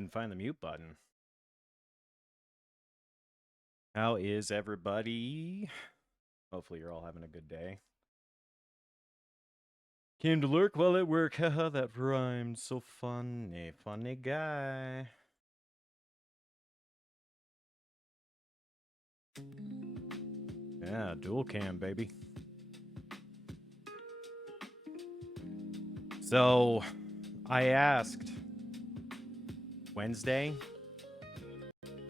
Couldn't find the mute button. How is everybody? Hopefully you're all having a good day. Came to lurk while at work. Haha, that rhymed. So funny. Funny guy. Yeah, dual cam, baby. So, I asked Wednesday,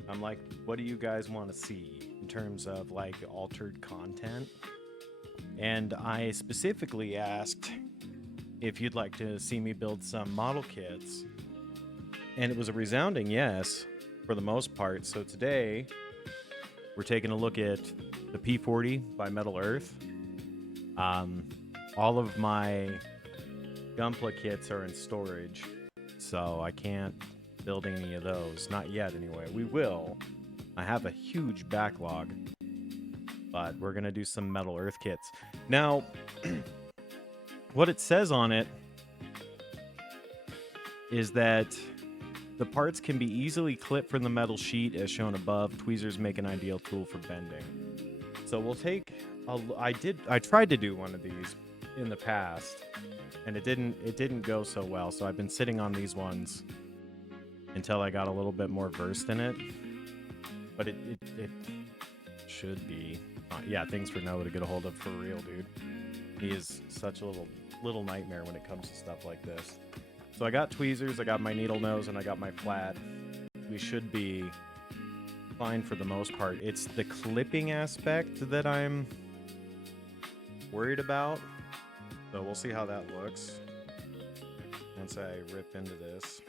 I'm like, what do you guys want to see in terms of like altered content? And I specifically asked if you'd like to see me build some model kits. And it was a resounding yes for the most part. So today we're taking a look at the P-40 by Metal Earth. All of my Gunpla kits are in storage, so I can't build any of those. Not yet, anyway. We will. I have a huge backlog, but we're going to do some Metal Earth kits. Now, what it says on it is that the parts can be easily clipped from the metal sheet as shown above. Tweezers make an ideal tool for bending. So we'll take I tried to do one of these in the past and it didn't go so well. So I've been sitting on these ones until I got a little bit more versed in it. But it should be yeah, things for Noah to get a hold of for real, dude. He is such a little nightmare when it comes to stuff like this. So I got tweezers, I got my needle nose, and I got my flat. We should be fine for the most part. It's the clipping aspect that I'm worried about. So we'll see how that looks once I rip into this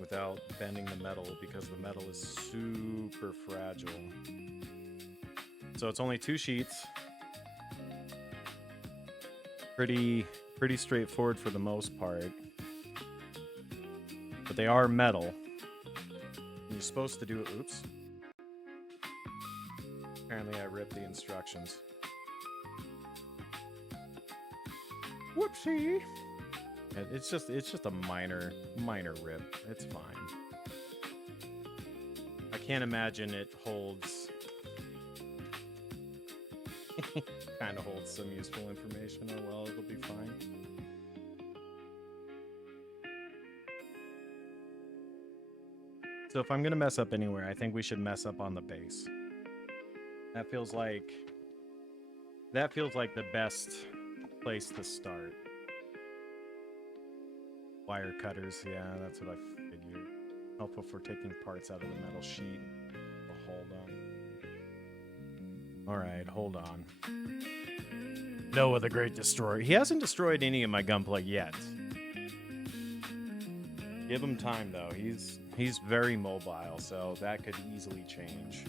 without bending the metal, because the metal is super fragile. So it's only 2 sheets. Pretty straightforward for the most part, but they are metal. You're supposed to do it. Oops. Apparently I ripped the instructions. Whoopsie. It's just a minor rip. It's fine. I can't imagine it holds kind of holds some useful information. Oh well, it'll be fine. So if I'm gonna mess up anywhere, I think we should mess up on the base. That feels like the best place to start. Wire cutters, yeah, that's what I figured. Helpful for taking parts out of the metal sheet. Oh, hold on. Alright, hold on. Noah the Great Destroyer. He hasn't destroyed any of my Gunpla yet. Give him time, though. He's very mobile, so that could easily change.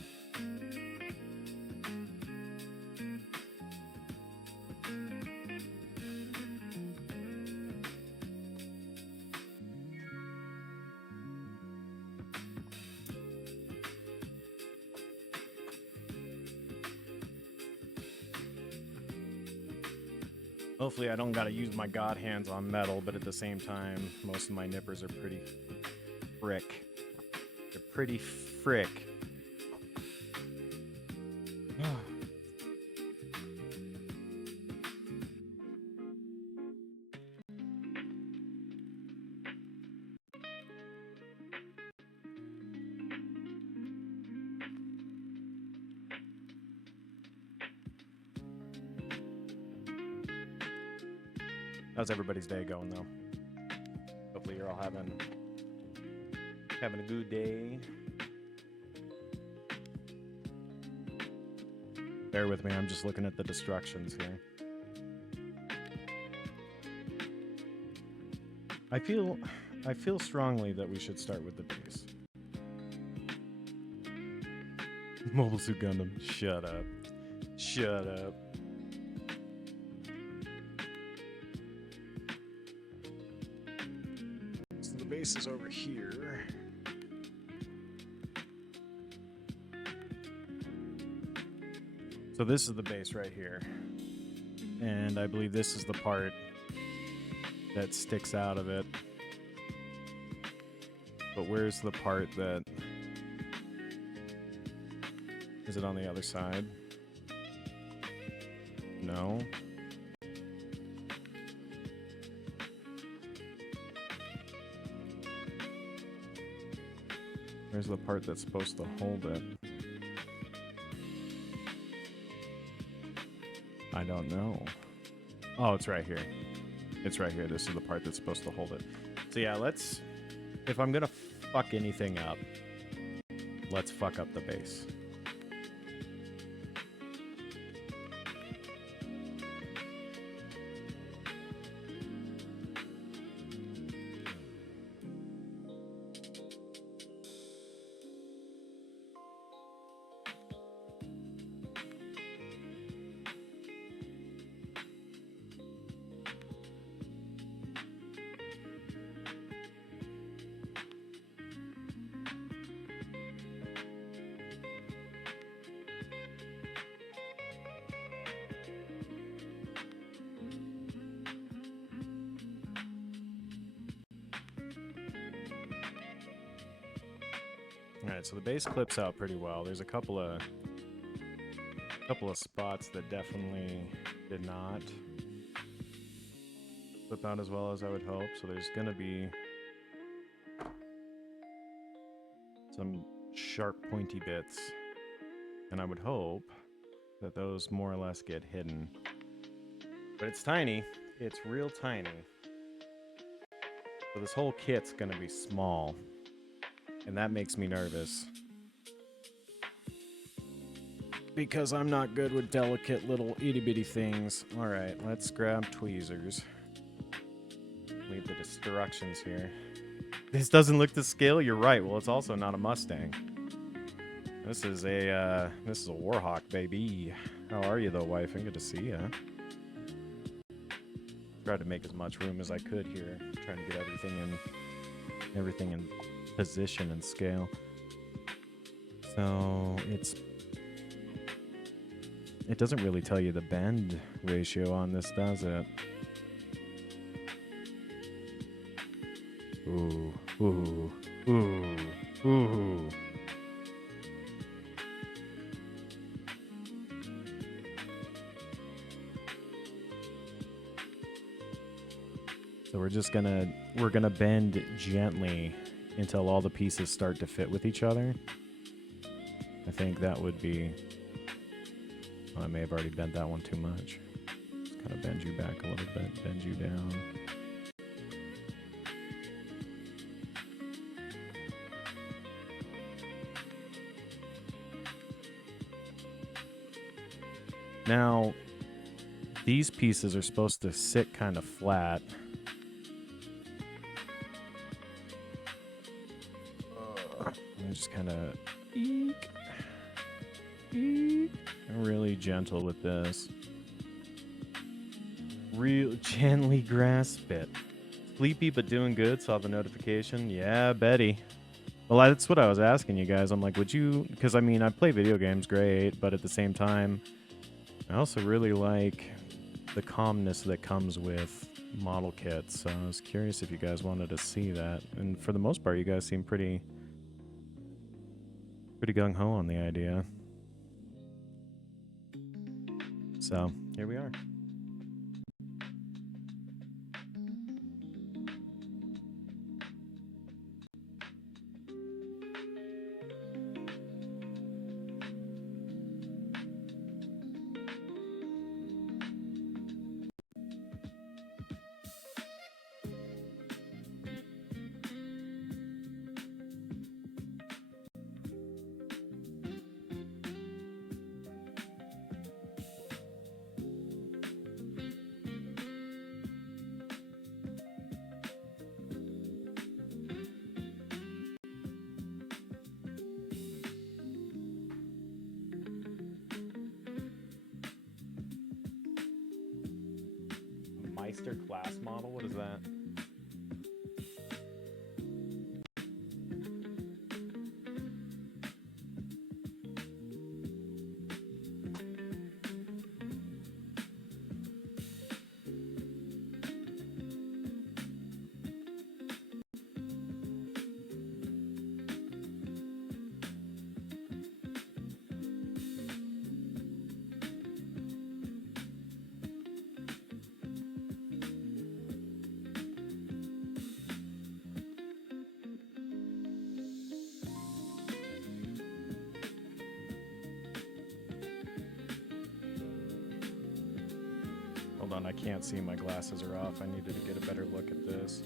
Hopefully I don't gotta use my god hands on metal, but at the same time, most of my nippers are pretty frick. They're pretty frick. How's everybody's day going, though? Hopefully you're all having a good day. Bear with me, I'm just looking at the destructions here. I feel strongly that we should start with the base. Mobile Suit Gundam, shut up. Shut up. Base is over here. So this is the base right here. And I believe this is the part that sticks out of it. But where's the part that... Is it on the other side? No. Where's the part that's supposed to hold it? I don't know. Oh, it's right here. It's right here. This is the part that's supposed to hold it. So yeah, let's... If I'm gonna fuck anything up, let's fuck up the base. Alright, so the base clips out pretty well. There's a couple of spots that definitely did not clip out as well as I would hope. So there's gonna be some sharp pointy bits. And I would hope that those more or less get hidden. But it's tiny. It's real tiny. So this whole kit's gonna be small. And that makes me nervous. Because I'm not good with delicate little itty-bitty things. Alright, let's grab tweezers. Leave the directions here. This doesn't look to scale? You're right. Well, it's also not a Mustang. This is a Warhawk, baby. How are you, though, wife? I'm good to see ya. Tried to make as much room as I could here. Trying to get everything in position and scale. So it doesn't really tell you the bend ratio on this, does it? Ooh, ooh, ooh, ooh. So we're gonna bend gently until all the pieces start to fit with each other. I think that would be... Well, I may have already bent that one too much. Just kind of bend you back a little bit, bend you down. Now, these pieces are supposed to sit kind of flat. Just kind of really gentle with this. Real gently grasp it. Sleepy but doing good. Saw the notification. Yeah, Betty. Well, that's what I was asking you guys. I'm like, would you? Because I mean, I play video games, great, but at the same time, I also really like the calmness that comes with model kits. So I was curious if you guys wanted to see that. And for the most part, you guys seem pretty gung-ho on the idea. So, here we are. Meister class model? What is that? Hold on, I can't see. My glasses are off. I needed to get a better look at this.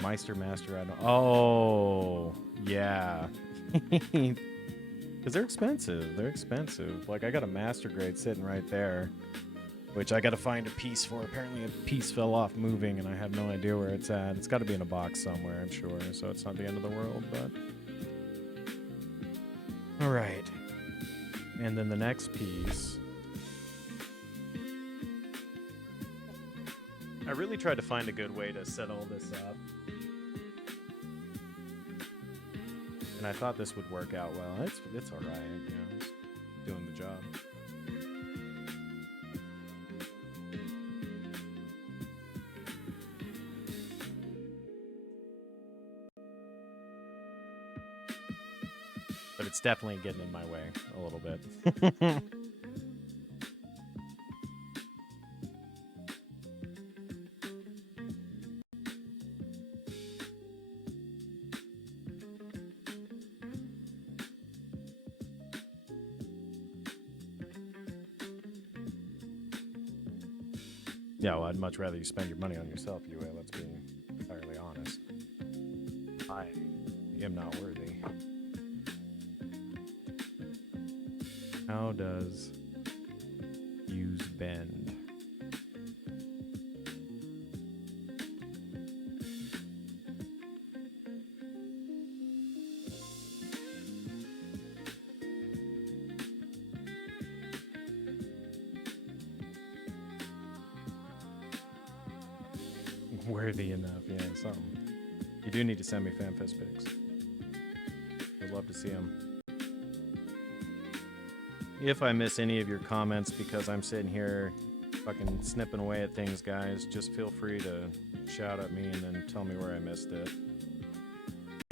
Master, I don't... Oh, yeah. Because they're expensive. They're expensive. Like, I got a master grade sitting right there, which I got to find a piece for. Apparently a piece fell off moving, and I have no idea where it's at. It's got to be in a box somewhere, I'm sure, so it's not the end of the world, but... All right. And then the next piece... I really tried to find a good way to set all this up. And I thought this would work out well. It's all right, you know, it's doing the job. But it's definitely getting in my way a little bit. Yeah, well, I'd much rather you spend your money on yourself, Yue, let's be entirely honest. I am not worthy. How does use bend? Worthy enough, yeah, something. You do need to send me FanFest pics. I'd love to see them. If I miss any of your comments because I'm sitting here fucking snipping away at things, guys, just feel free to shout at me and then tell me where I missed it.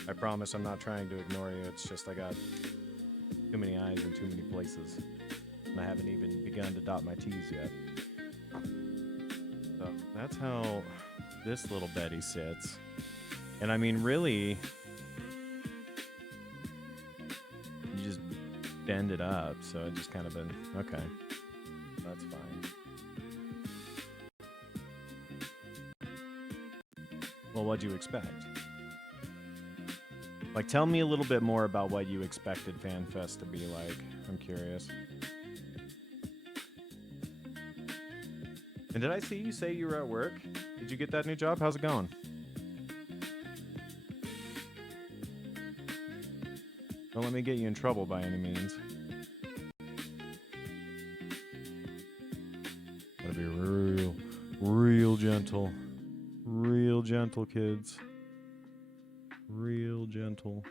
I promise I'm not trying to ignore you, it's just I got too many eyes in too many places. And I haven't even begun to dot my T's yet. So that's how this little Betty sits. And I mean, really, you just bend it up, so it just kind of been, okay, that's fine. Well, what'd you expect? Like, tell me a little bit more about what you expected FanFest to be like. I'm curious. And did I see you say you were at work? Did you get that new job? How's it going? Don't let me get you in trouble by any means. Gotta be real gentle. Real gentle, kids. Real gentle.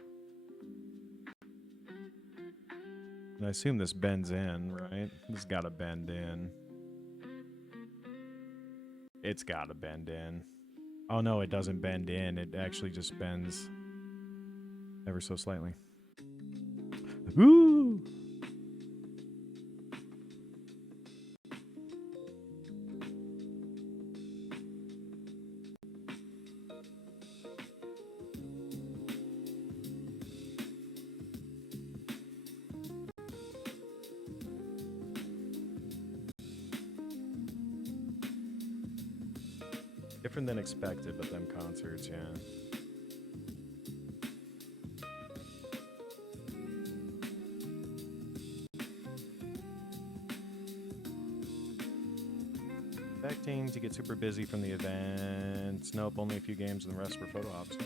And I assume this bends in, right? This gotta bend in. It's gotta bend in. Oh no, it doesn't bend in. It actually just bends ever so slightly. Woo! Different than expected, but them concerts, yeah. Expecting to get super busy from the events. Nope, only a few games and the rest were photo ops. Huh?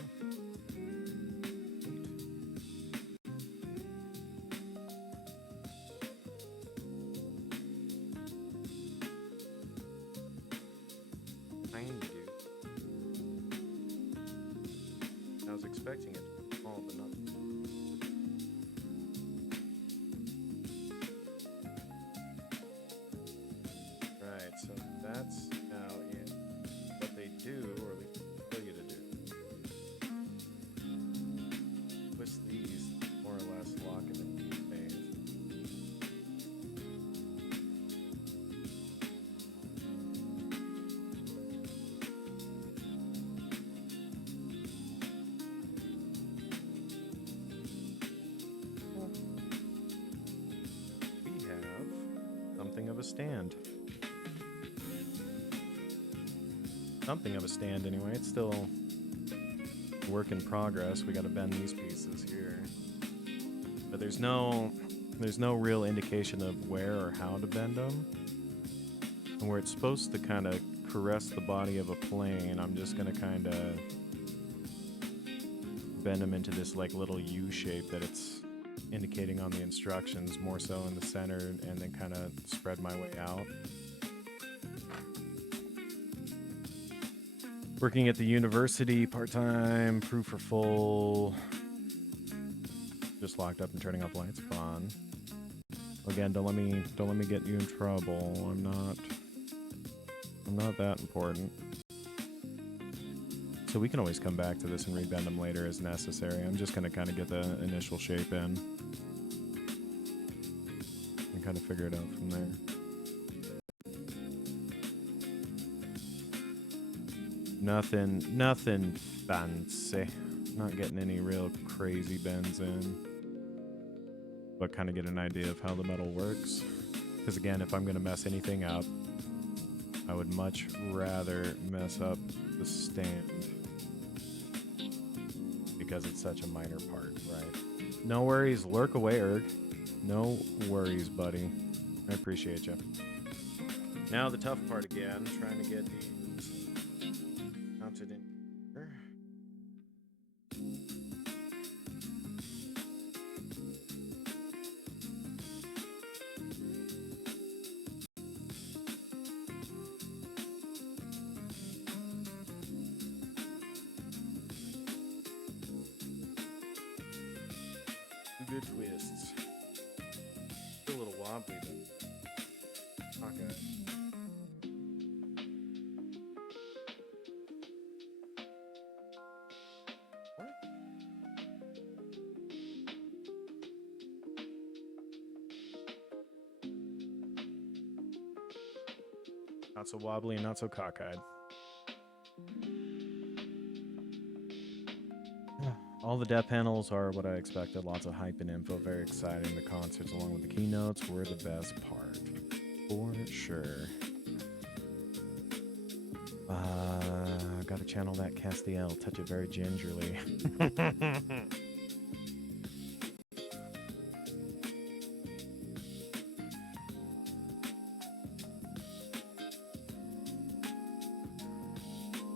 I was expecting it to be small, but not. Right, so that's now in what they do, or at least tell you to do. Twist these, more or less lock it in phase. a stand. Something of a stand anyway. It's still a work in progress. We got to bend these pieces here. But there's no real indication of where or how to bend them. And where it's supposed to kind of caress the body of a plane, I'm just going to kind of bend them into this like little U shape that it's indicating on the instructions, more so in the center, and then kind of spread my way out. Working at the university part-time, proof for full. Just locked up and turning off lights. Fun. Again, don't let me get you in trouble. I'm not that important. So we can always come back to this and rebend them later as necessary. I'm just gonna kind of get the initial shape in and kind of figure it out from there. Nothing fancy. Not getting any real crazy bends in, but kind of get an idea of how the metal works. Because again, if I'm gonna mess anything up, I would much rather mess up the stand because it's such a minor part, right? No worries, lurk away, Erg. No worries, buddy. I appreciate you. Now the tough part again, trying to get these mounted in here. Good twists. Still a little wobbly, but okay. What? Not so wobbly and not so cockeyed. All the dev panels are what I expected. Lots of hype and info. Very exciting. The concerts along with the keynotes were the best part. For sure. Gotta channel that Castiel. Touch it very gingerly.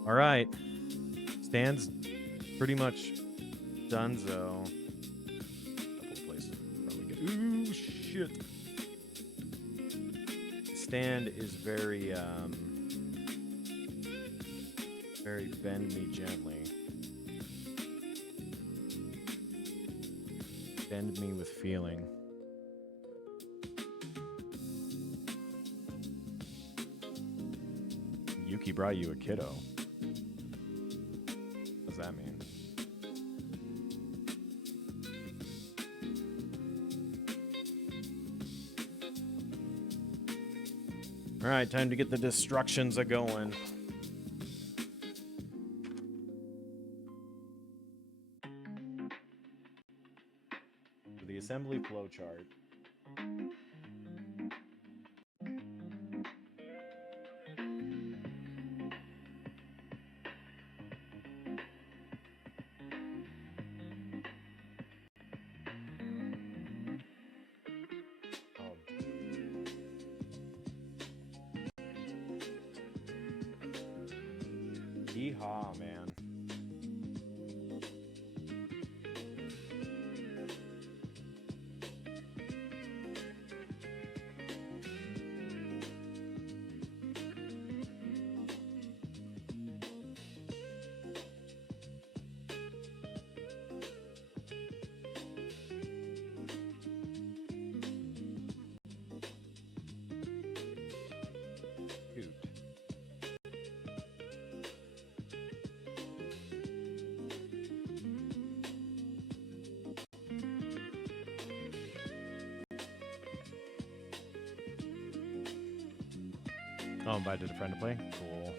All right. Stands pretty much Dunzo. Couple places probably get. Ooh, shit. Stand is very bend me gently. Bend me with feeling. Yuki brought you a kiddo. What does that mean? All right, time to get the destructions a-going. The assembly flowchart. Yeehaw, man. Oh, invited a friend to play? Cool.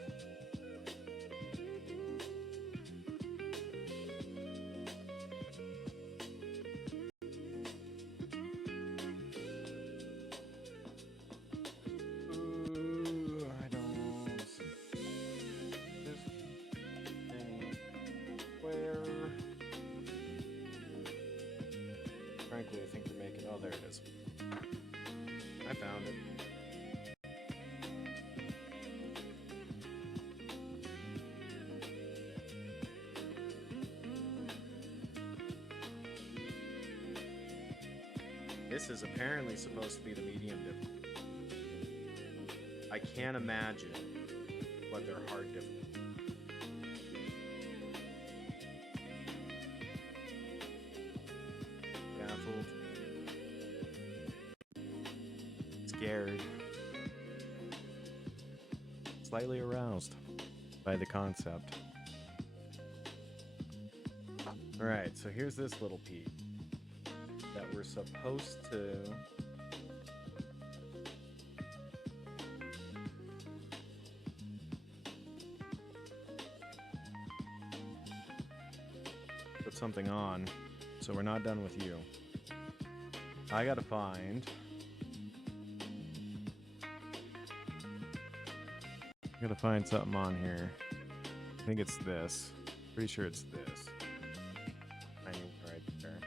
Oh, there it is. I found it. This is apparently supposed to be the medium difficulty. I can't imagine what their hard difficulty. Baffled. Scared. Slightly aroused by the concept. Alright, so here's this little peek that we're supposed to put something on, so we're not done with you. I gotta find something on here. I think it's this. Pretty sure it's this. Right there.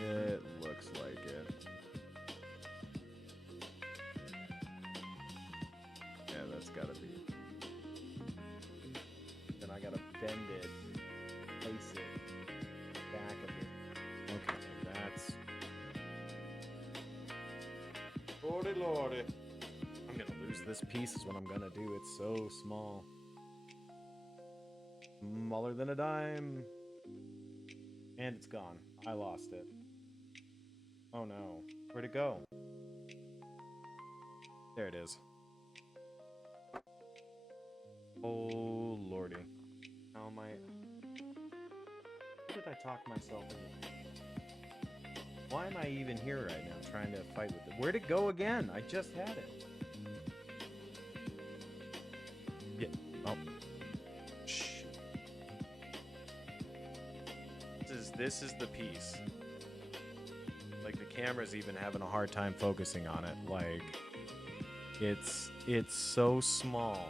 It looks like it. Yeah, that's gotta be it. Then I gotta bend it, place it back of it. Okay, that's. Lordy, lordy. I'm gonna lose this piece, is what I'm gonna do. It's so small. Smaller than a dime. And it's gone. I lost it. Oh no. Where'd it go? There it is. Oh lordy. How am I... How did I talk myself into... Why am I even here right now trying to fight with it? Where'd it go again? I just had it. Yeah. Oh. Shh. This is the piece. Like, the camera's even having a hard time focusing on it. Like, it's so small.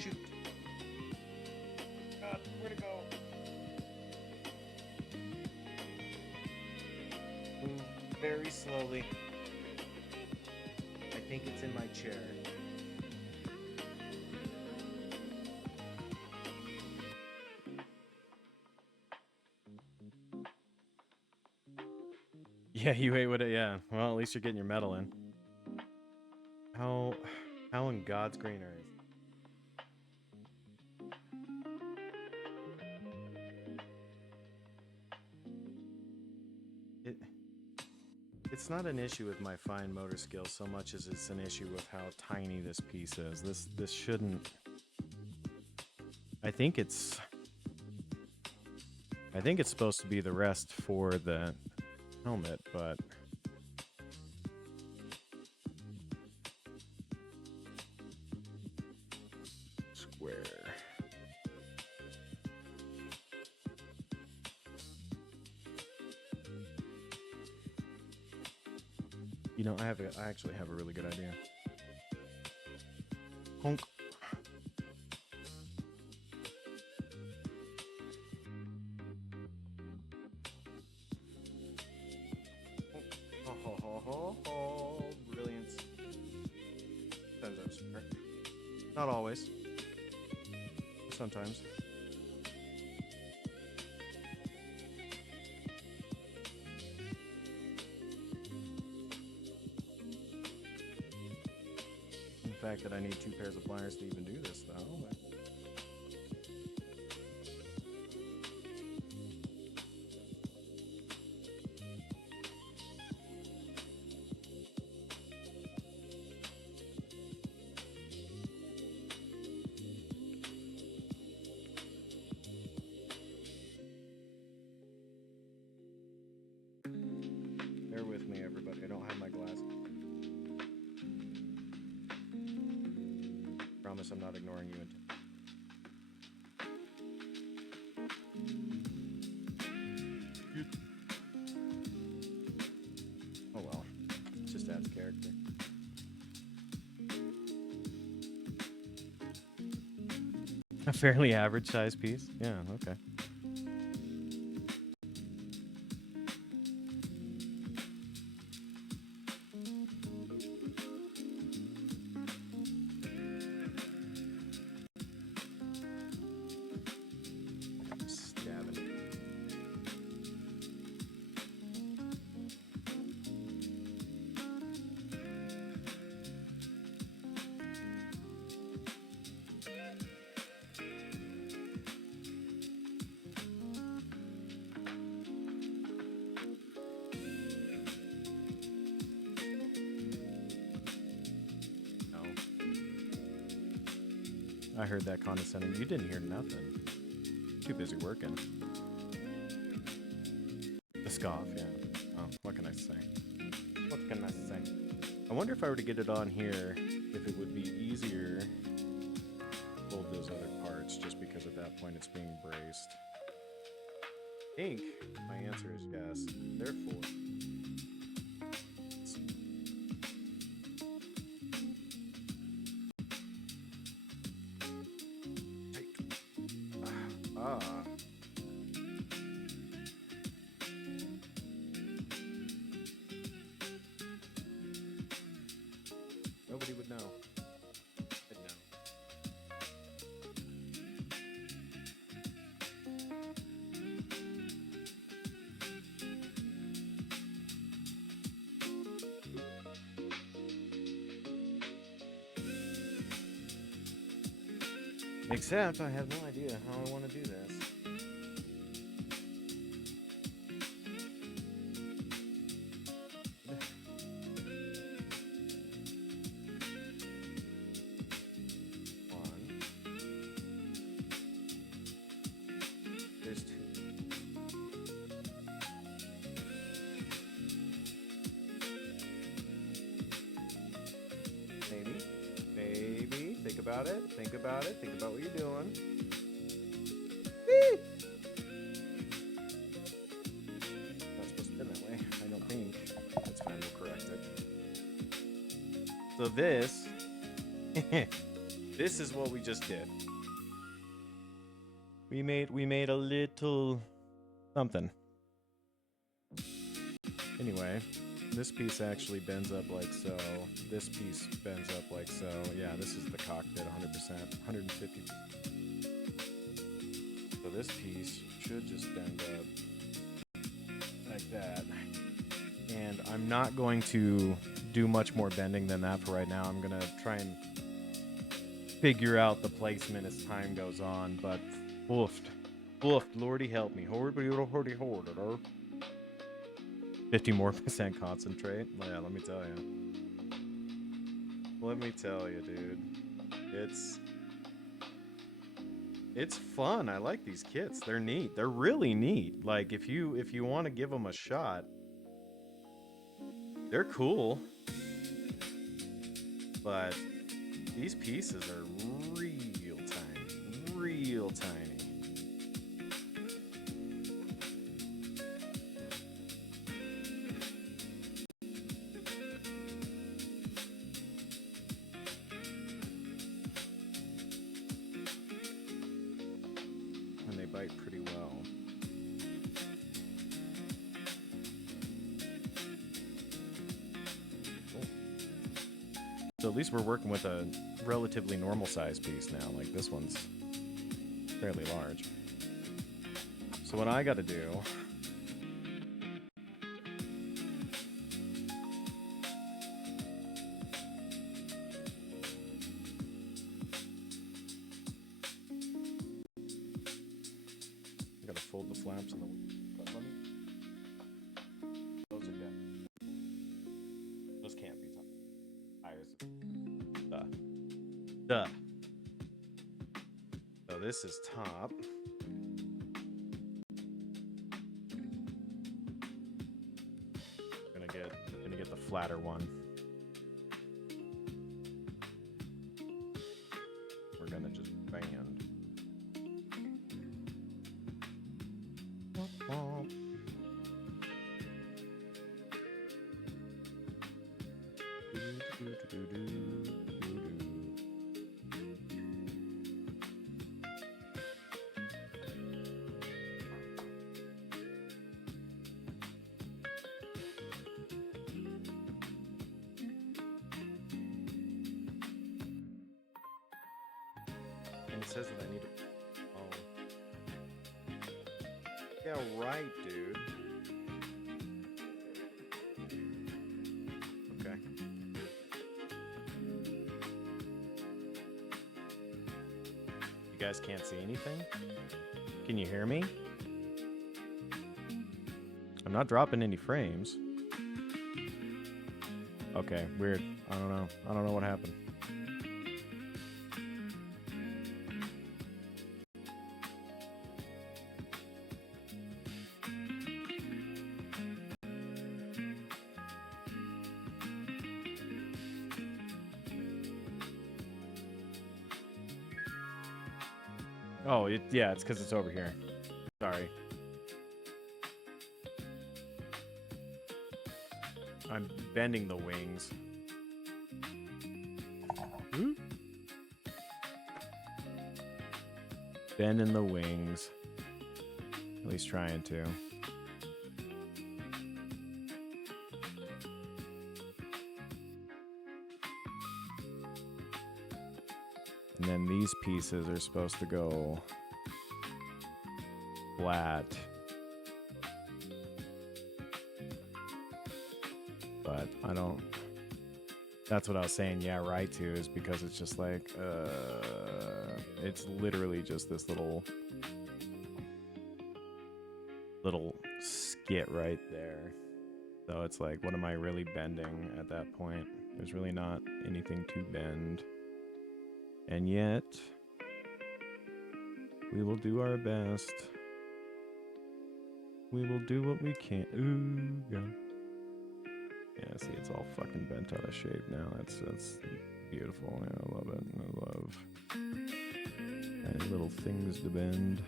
Shoot. God, where'd it go? Move very slowly. I think it's in my chair. Yeah, you ate what it, yeah. Well, at least you're getting your medal in. How in God's green earth? It's not an issue with my fine motor skills so much as it's an issue with how tiny this piece is. This shouldn't... I think it's supposed to be the rest for the helmet, but square. You know, I actually have a really good idea. Honk. Brilliance. Sometimes. Not always. Sometimes. The fact that I need 2 pairs of pliers to even do this, though. Bear with me, everybody. I don't have my glasses. Promise I'm not ignoring you. Oh well. It just adds character. A fairly average size piece? Yeah, okay. I heard that condescending. You didn't hear nothing. Too busy working. The scoff, yeah. Oh, what can I say? What can I say? I wonder if I were to get it on here, if it would be easier to hold those other parts, just because at that point it's being braced. I think my answer is yes. Therefore, nobody would know. I'd know. Except I have no idea how I want to do this. There's two. Maybe. Think about it. Think about it. Think about what you're doing. Whee! Not supposed to spin that way. I don't think. That's fine. We'll correct it. So this, this is what we just did. We made a little something. Anyway, this piece actually bends up like so. This piece bends up like so. Yeah, this is the cockpit 100%, 150. So this piece should just bend up like that. And I'm not going to do much more bending than that for right now. I'm gonna try and figure out the placement as time goes on, but woofed. Lordy help me. 50 more % concentrate. Yeah, let me tell you. Let me tell you, dude. It's fun. I like these kits. They're neat. They're really neat. Like if you want to give them a shot, they're cool. But these pieces are real tiny. Real tiny. And they bite pretty well. Cool. So at least we're working with a relatively normal size piece now. Like this one's fairly large. So what I gotta do fold the flaps and those are dead. Those can't be tires. Duh. So this is top. Gonna get the flatter one. We're gonna just band. And it says that I need to. Oh. Yeah, right, dude. Okay. You guys can't see anything? Can you hear me? I'm not dropping any frames. Okay, weird. I don't know what happened. Oh, yeah, it's because it's over here. Sorry. I'm bending the wings. Ooh. Bending the wings. At least trying to. And then these pieces are supposed to go flat. But I don't... That's what I was saying, yeah, right, to, is because it's just like, it's literally just this little skit right there. So it's like, what am I really bending at that point? There's really not anything to bend. And yet, we will do our best. We will do what we can. Ooh, God. Yeah, see, it's all fucking bent out of shape now. That's beautiful. Yeah, I love it. I love any little things to bend.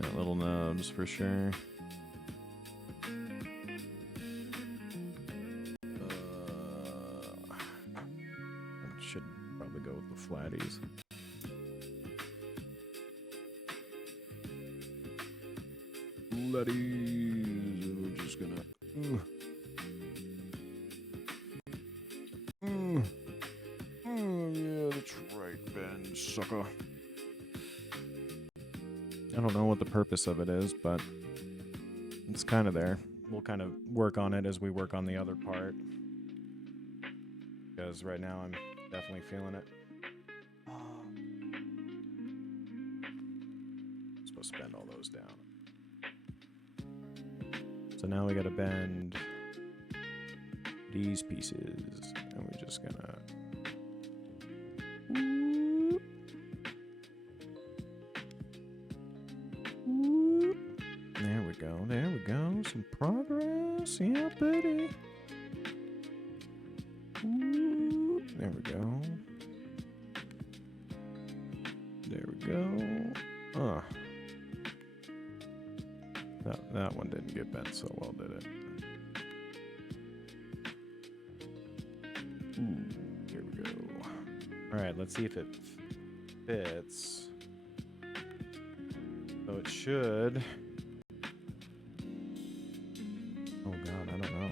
Yeah, little nubs for sure. Should probably go with the flatties. Flatties. We're just gonna. Yeah, that's right, Ben, sucker. I don't know what the purpose of it is, but it's kind of there. We'll kind of work on it as we work on the other part. Because right now I'm definitely feeling it. I'm supposed to bend all those down. So now we gotta bend these pieces. And we're just gonna... There we go, there we go. Some progress, yeah, buddy. There we go. There we go. That one didn't get bent so well, did it? Here we go. All right, let's see if it fits. So it should. Oh God, I don't know.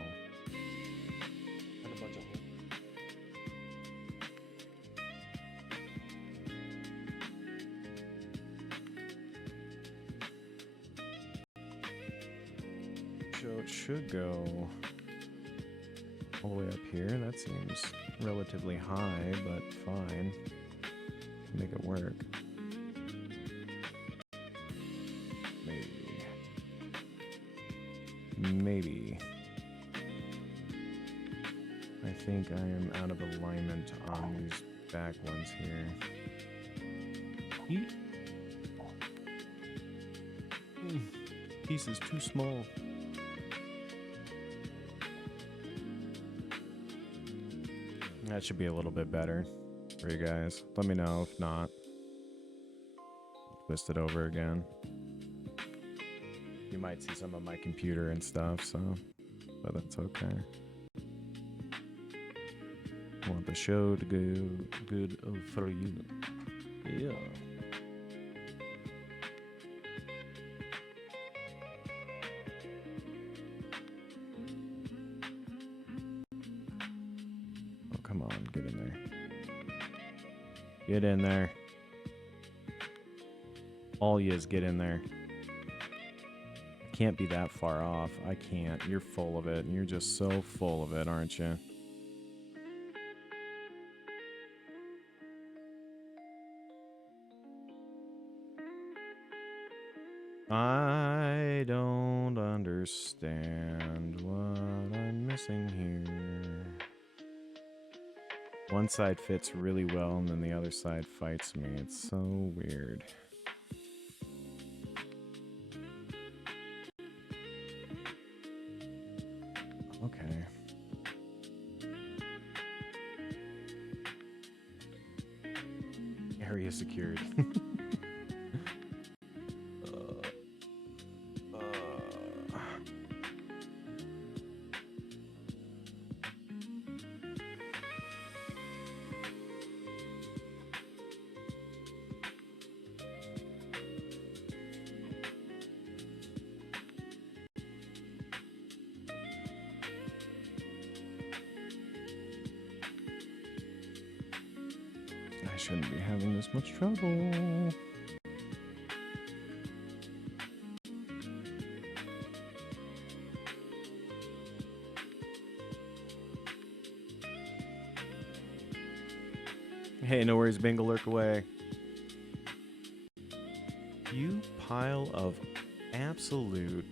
Got a bunch of holes. So it should go all the way up here. That seems relatively high, but fine. Make it work. Maybe. I think I am out of alignment on these back ones here. Piece is too small. That should be a little bit better for you guys. Let me know if not. Twist it over again. You might see some of my computer and stuff, so, but that's okay. I want the show to go good for you. Yeah. Oh, come on, get in there. Get in there. All yous get in there. Can't be that far off. I can't. You're full of it. You're just so full of it, aren't you? I don't understand what I'm missing here. One side fits really well and then the other side fights me. It's so weird. Area secured. I shouldn't be having this much trouble. Hey, no worries, Bingle, lurk away. You pile of absolute...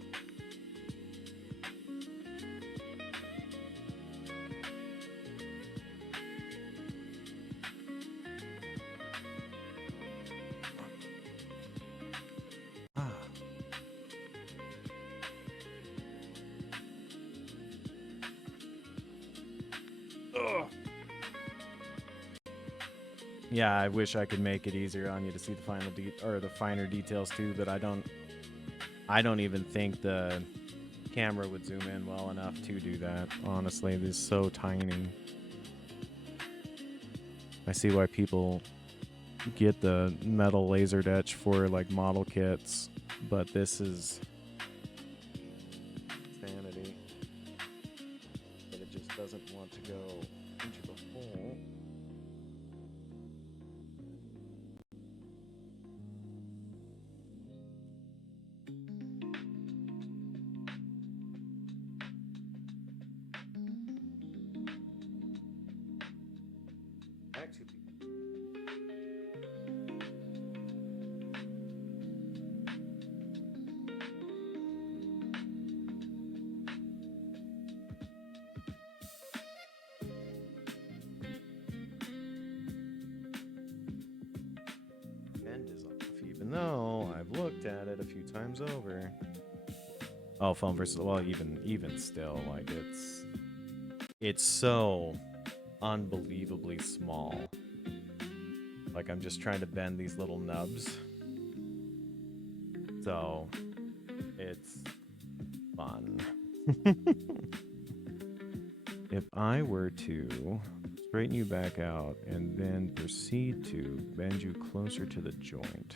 Yeah, I wish I could make it easier on you to see the final the finer details too, but I don't even think the camera would zoom in well enough to do that. Honestly, this is so tiny. I see why people get the metal laser etch for like model kits, but this is sanity. But it just doesn't want to go into the hole. Is off, even though I've looked at it a few times over. Oh, foam versus, well, even still, like it's so unbelievably small. Like I'm just trying to bend these little nubs, so it's fun. If I were to straighten you back out and then proceed to bend you closer to the joint.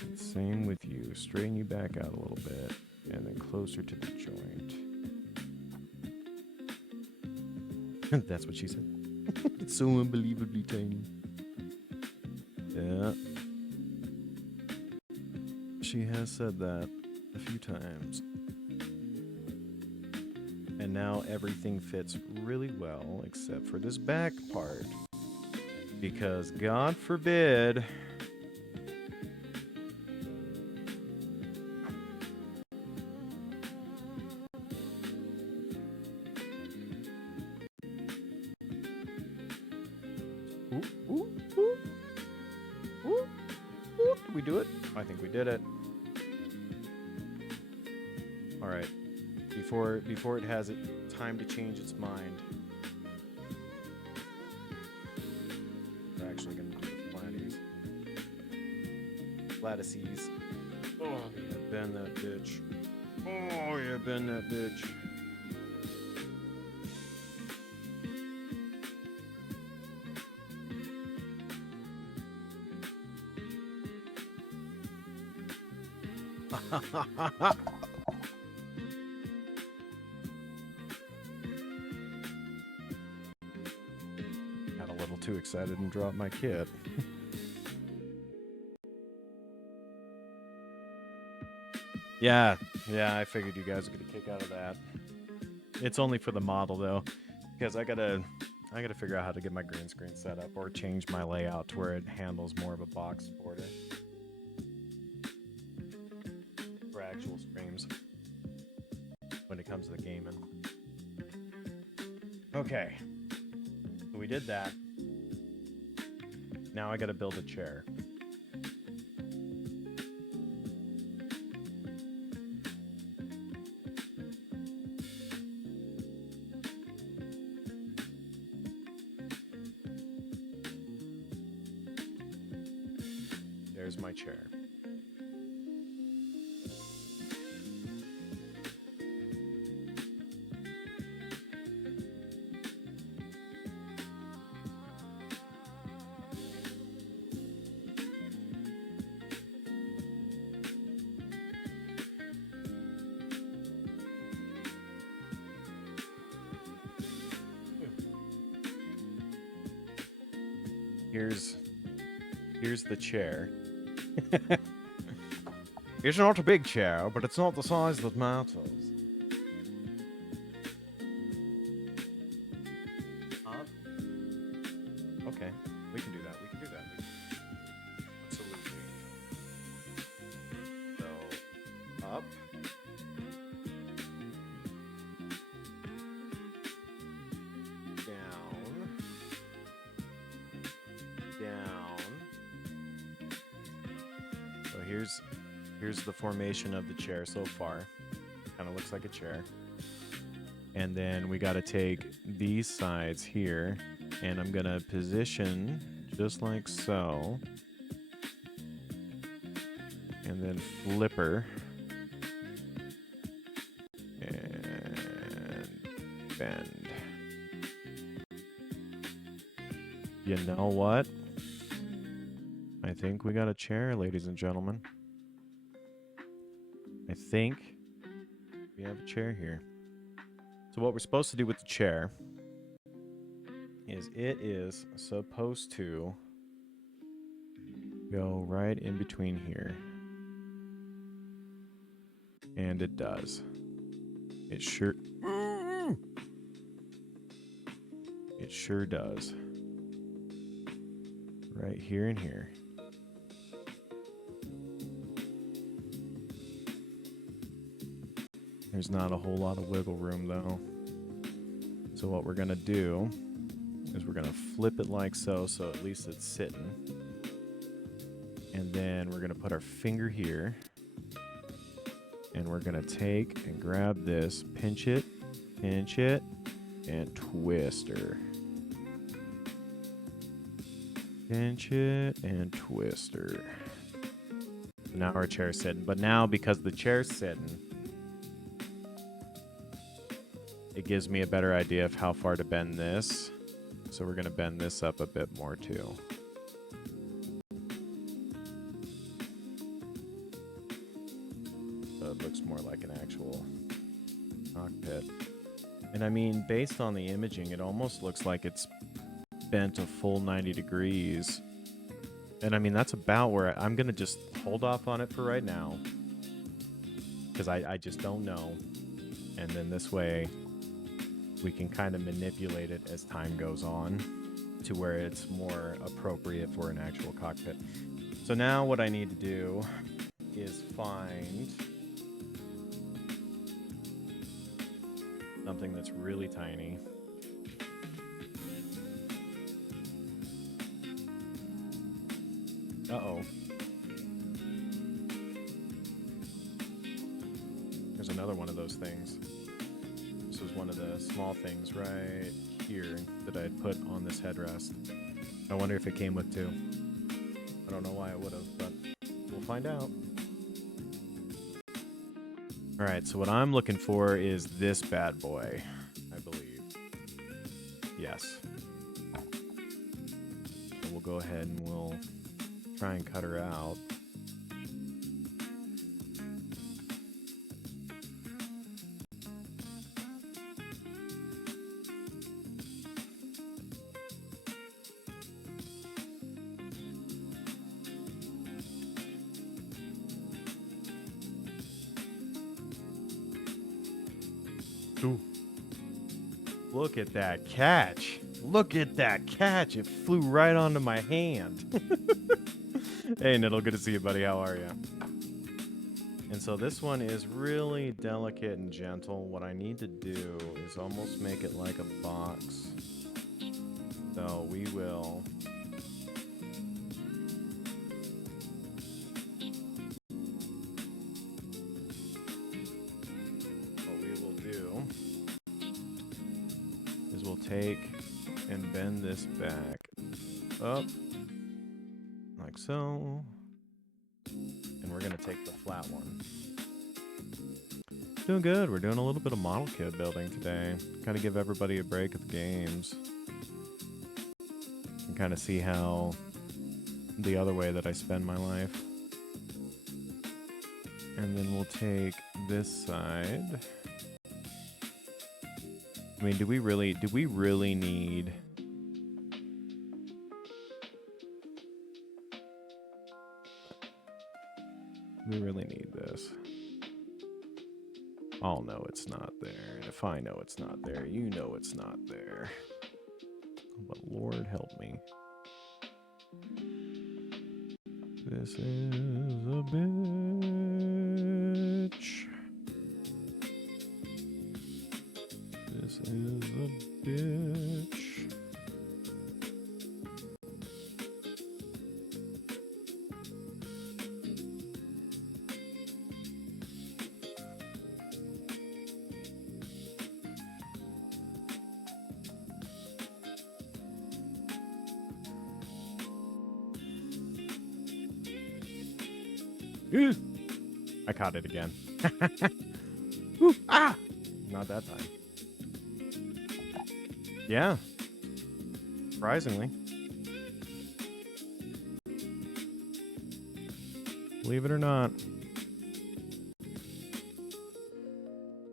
And same with you. Straighten you back out a little bit and then closer to the joint. That's what she said. It's so unbelievably tiny. Yeah. She has said that a few times. And now everything fits really well except for this back part. Because God forbid... Did we do it? I think we did it. All right. Before it has time to change its mind. We're actually going to do the flatties. Oh, yeah, bend that bitch. Oh, yeah, bend that bitch. Got a little too excited and dropped my kit. Yeah, I figured you guys would get a kick out of that. It's only for the model though, because I gotta figure out how to get my green screen set up or change my layout to where it handles more of a box border for actual streams when it comes to the gaming. Okay, so we did that. Now I gotta build a chair. there's my chair. Here's the chair. It's not a big chair, but it's not the size that matters. Up. Okay, we can do that. We can do that. Absolutely. So, up. Down. So here's the formation of the chair so far. Kind of looks like a chair. And then we got to take these sides here, and I'm gonna position just like so, and then flipper and bend. You know what? I think we got a chair, ladies and gentlemen. I think we have a chair here. So what we're supposed to do with the chair is it is supposed to go right in between here. And it does. It sure does. Right here and here. There's not a whole lot of wiggle room though. So what we're gonna do is we're gonna flip it like so, so at least it's sitting. And then we're gonna put our finger here. And we're gonna take and grab this, pinch it, and twist her. Pinch it and twist her. Now our chair's sitting. But now because the chair's sitting, it gives me a better idea of how far to bend this. So we're going to bend this up a bit more too. So it looks more like an actual cockpit. And I mean, based on the imaging, it almost looks like it's bent a full 90 degrees. And I mean, that's about where I'm going to just hold off on it for right now. Because I just don't know. And then this way, we can kind of manipulate it as time goes on to where it's more appropriate for an actual cockpit. So now what I need to do is find something that's really tiny. Uh-oh. There's another one of those things. This was one of the small things right here that I had put on this headrest. I wonder if it came with two. I don't know why it would have, but we'll find out. Alright, so what I'm looking for is this bad boy, I believe. Yes. So we'll go ahead and we'll try and cut her out. Ooh. Look at that catch. Look at that catch. It flew right onto my hand. Hey, Niddle, good to see you, buddy. How are you? And so this one is really delicate and gentle. What I need to do is almost make it like a box. So we will... take and bend this back up like so, And we're going to take the flat one. Doing good. We're doing a little bit of model kit building today. Kind of give everybody a break at the games. And kind of see how the other way that I spend my life. And then we'll take this side. I mean, do we really need... We really need this. I'll know it's not there. And if I know it's not there, you know it's not there. But Lord help me. This is a bitch. This is a bitch. I caught it again. Ooh, ah! Not that time. Yeah. Surprisingly. Believe it or not.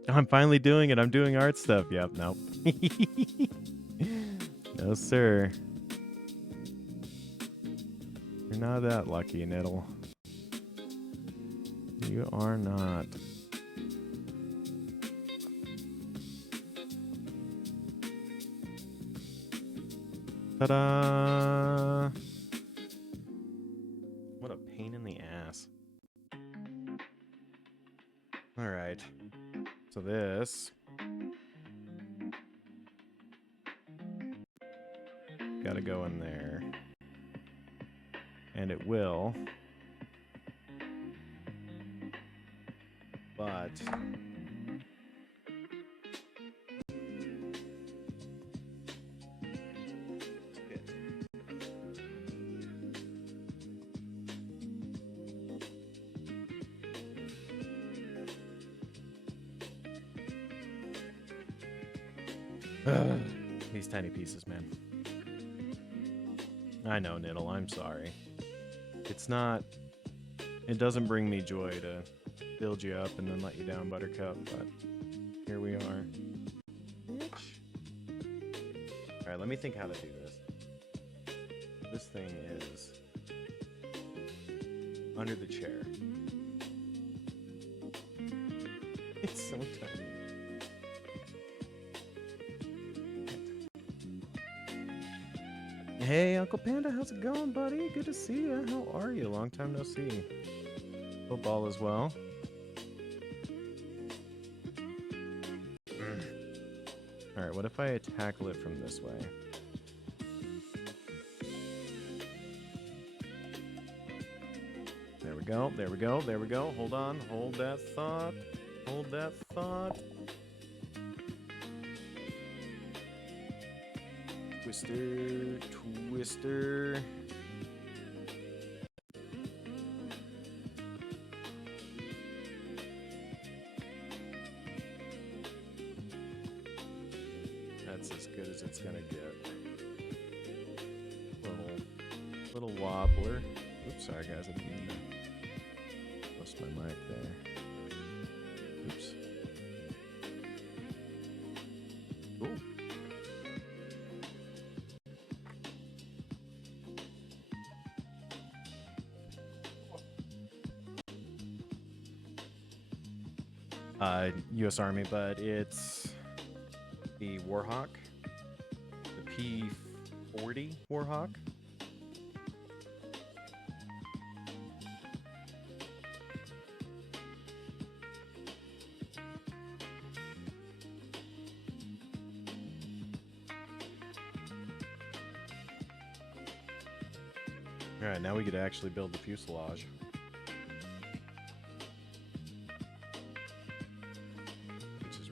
I'm finally doing it. I'm doing art stuff. Yep, nope. No, sir. You're not that lucky, Niddle. You are not. Ta-da! What a pain in the ass. All right. So this gotta go in there. And it will. But these tiny pieces, man. I know, Niddle, I'm sorry. It's not... It doesn't bring me joy to build you up and then let you down, Buttercup, but here we are. Alright, let me think how to do this. This thing is under the chair. It's so tiny. Hey, Uncle Panda, how's it going, buddy? Good to see you. How are you? Long time no see. Football as well. Alright, what if I tackle it from this way? There we go, there we go, there we go. Hold on, hold that thought. Hold that thought. Twister, twister. That's as good as it's gonna get. Little wobbler. Oops, sorry guys, I didn't mean to bust my mic there. Oops. Cool. U.S. Army, but it's the Warhawk, the P-40 Warhawk. All right, now we get to actually build the fuselage.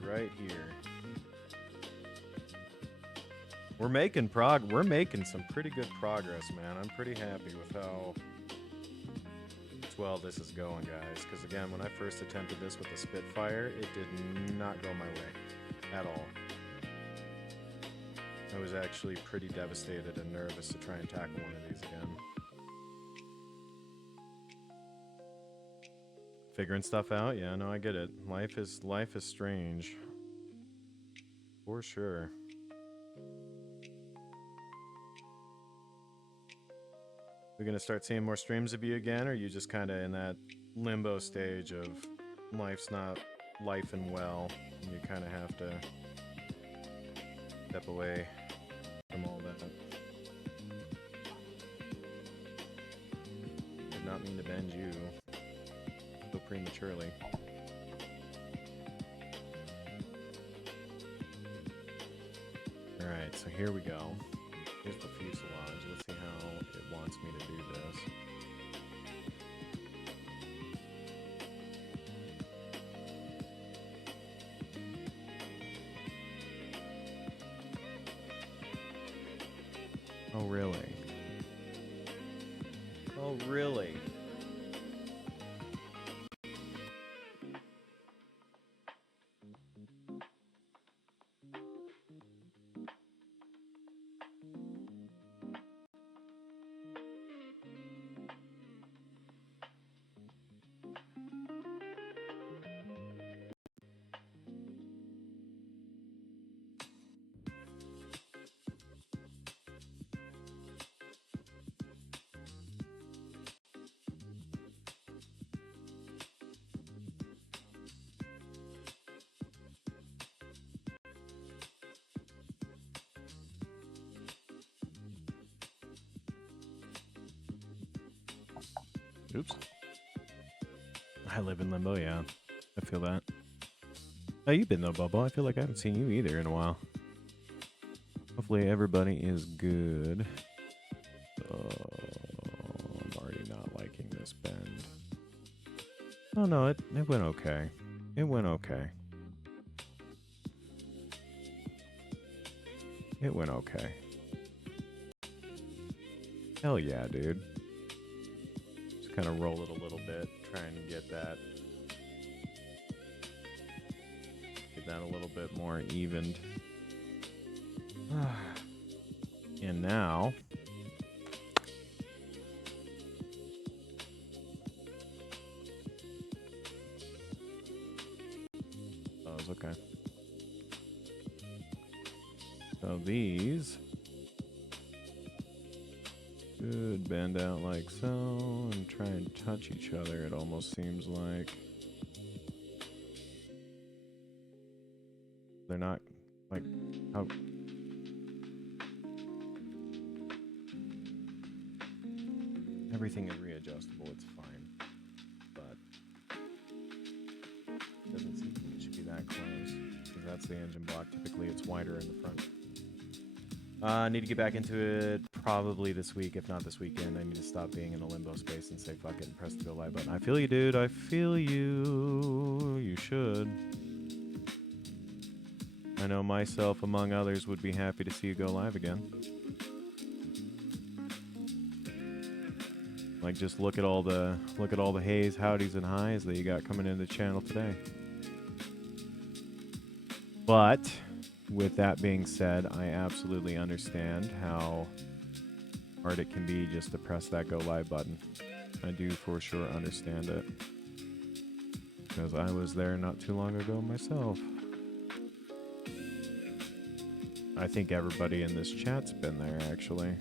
Right here. We're making some pretty good progress, man. I'm pretty happy with how well this is going, guys. Because again, when I first attempted this with the Spitfire, it did not go my way at all. I was actually pretty devastated and nervous to try and tackle one of these again. Figuring stuff out? Yeah, no, I get it. Life is strange. For sure. We're gonna start seeing more streams of you again, or are you just kind of in that limbo stage of life's not life and well, and you kind of have to step away from all that? Did not mean to bend you so prematurely. Alright, so here we go. Here's the fuselage. Let's see how it wants me to do this. Oh, really? Oh, really? Oops. I live in limbo, yeah. I feel that. How you been though, Bubba? I feel like I haven't seen you either in a while. Hopefully everybody is good. I'm already not liking this bend. Oh no, it went okay. It went okay. It went okay. Hell yeah, dude. Kind of roll it a little bit, try and get that a little bit more evened. And now oh, it's okay. So these should bend out like so and try and touch each other, it almost seems like. They're not like how everything is readjustable, it's fine. But it doesn't seem like it should be that close. Because that's the engine block. Typically it's wider in the front. I need to get back into it probably this week, if not this weekend. I need to stop being in a limbo space and say fuck it and press the go live button. I feel you, dude. I feel you. You should. I know myself, among others, would be happy to see you go live again. Like, just look at all the hays, howdies, and highs that you got coming into the channel today. But with that being said, I absolutely understand how hard it can be just to press that go live button. I do for sure understand it. Because I was there not too long ago myself. I think everybody in this chat's been there, actually.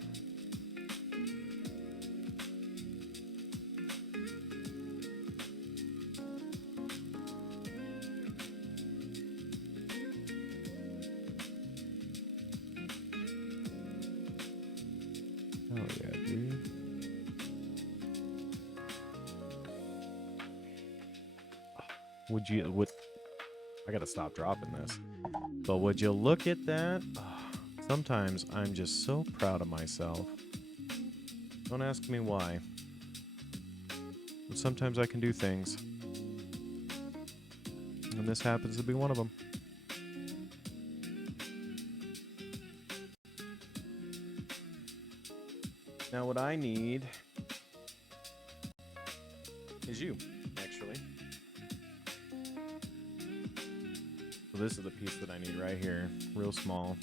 I gotta stop dropping this. But would you look at that? Sometimes I'm just so proud of myself. Don't ask me why. But sometimes I can do things. And this happens to be one of them. Now what I need is you, actually. So this is the piece that I need right here. Real small.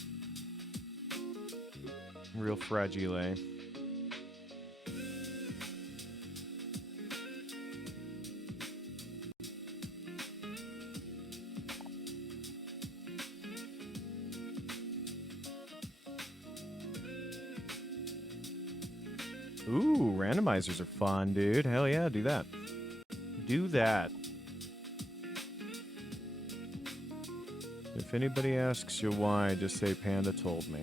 Real fragile. Ooh, randomizers are fun, dude. Hell yeah, do that. Do that. If anybody asks you why, just say Panda told me.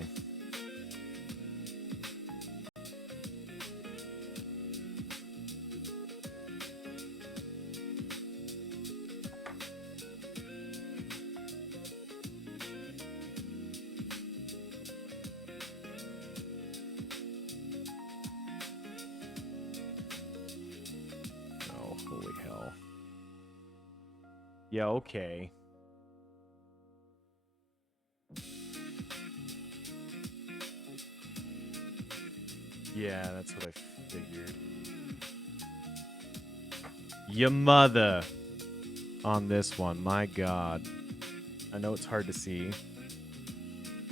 Oh, holy hell. Yeah, okay. Yeah, that's what I figured. Your mother on this one, my god. I know it's hard to see,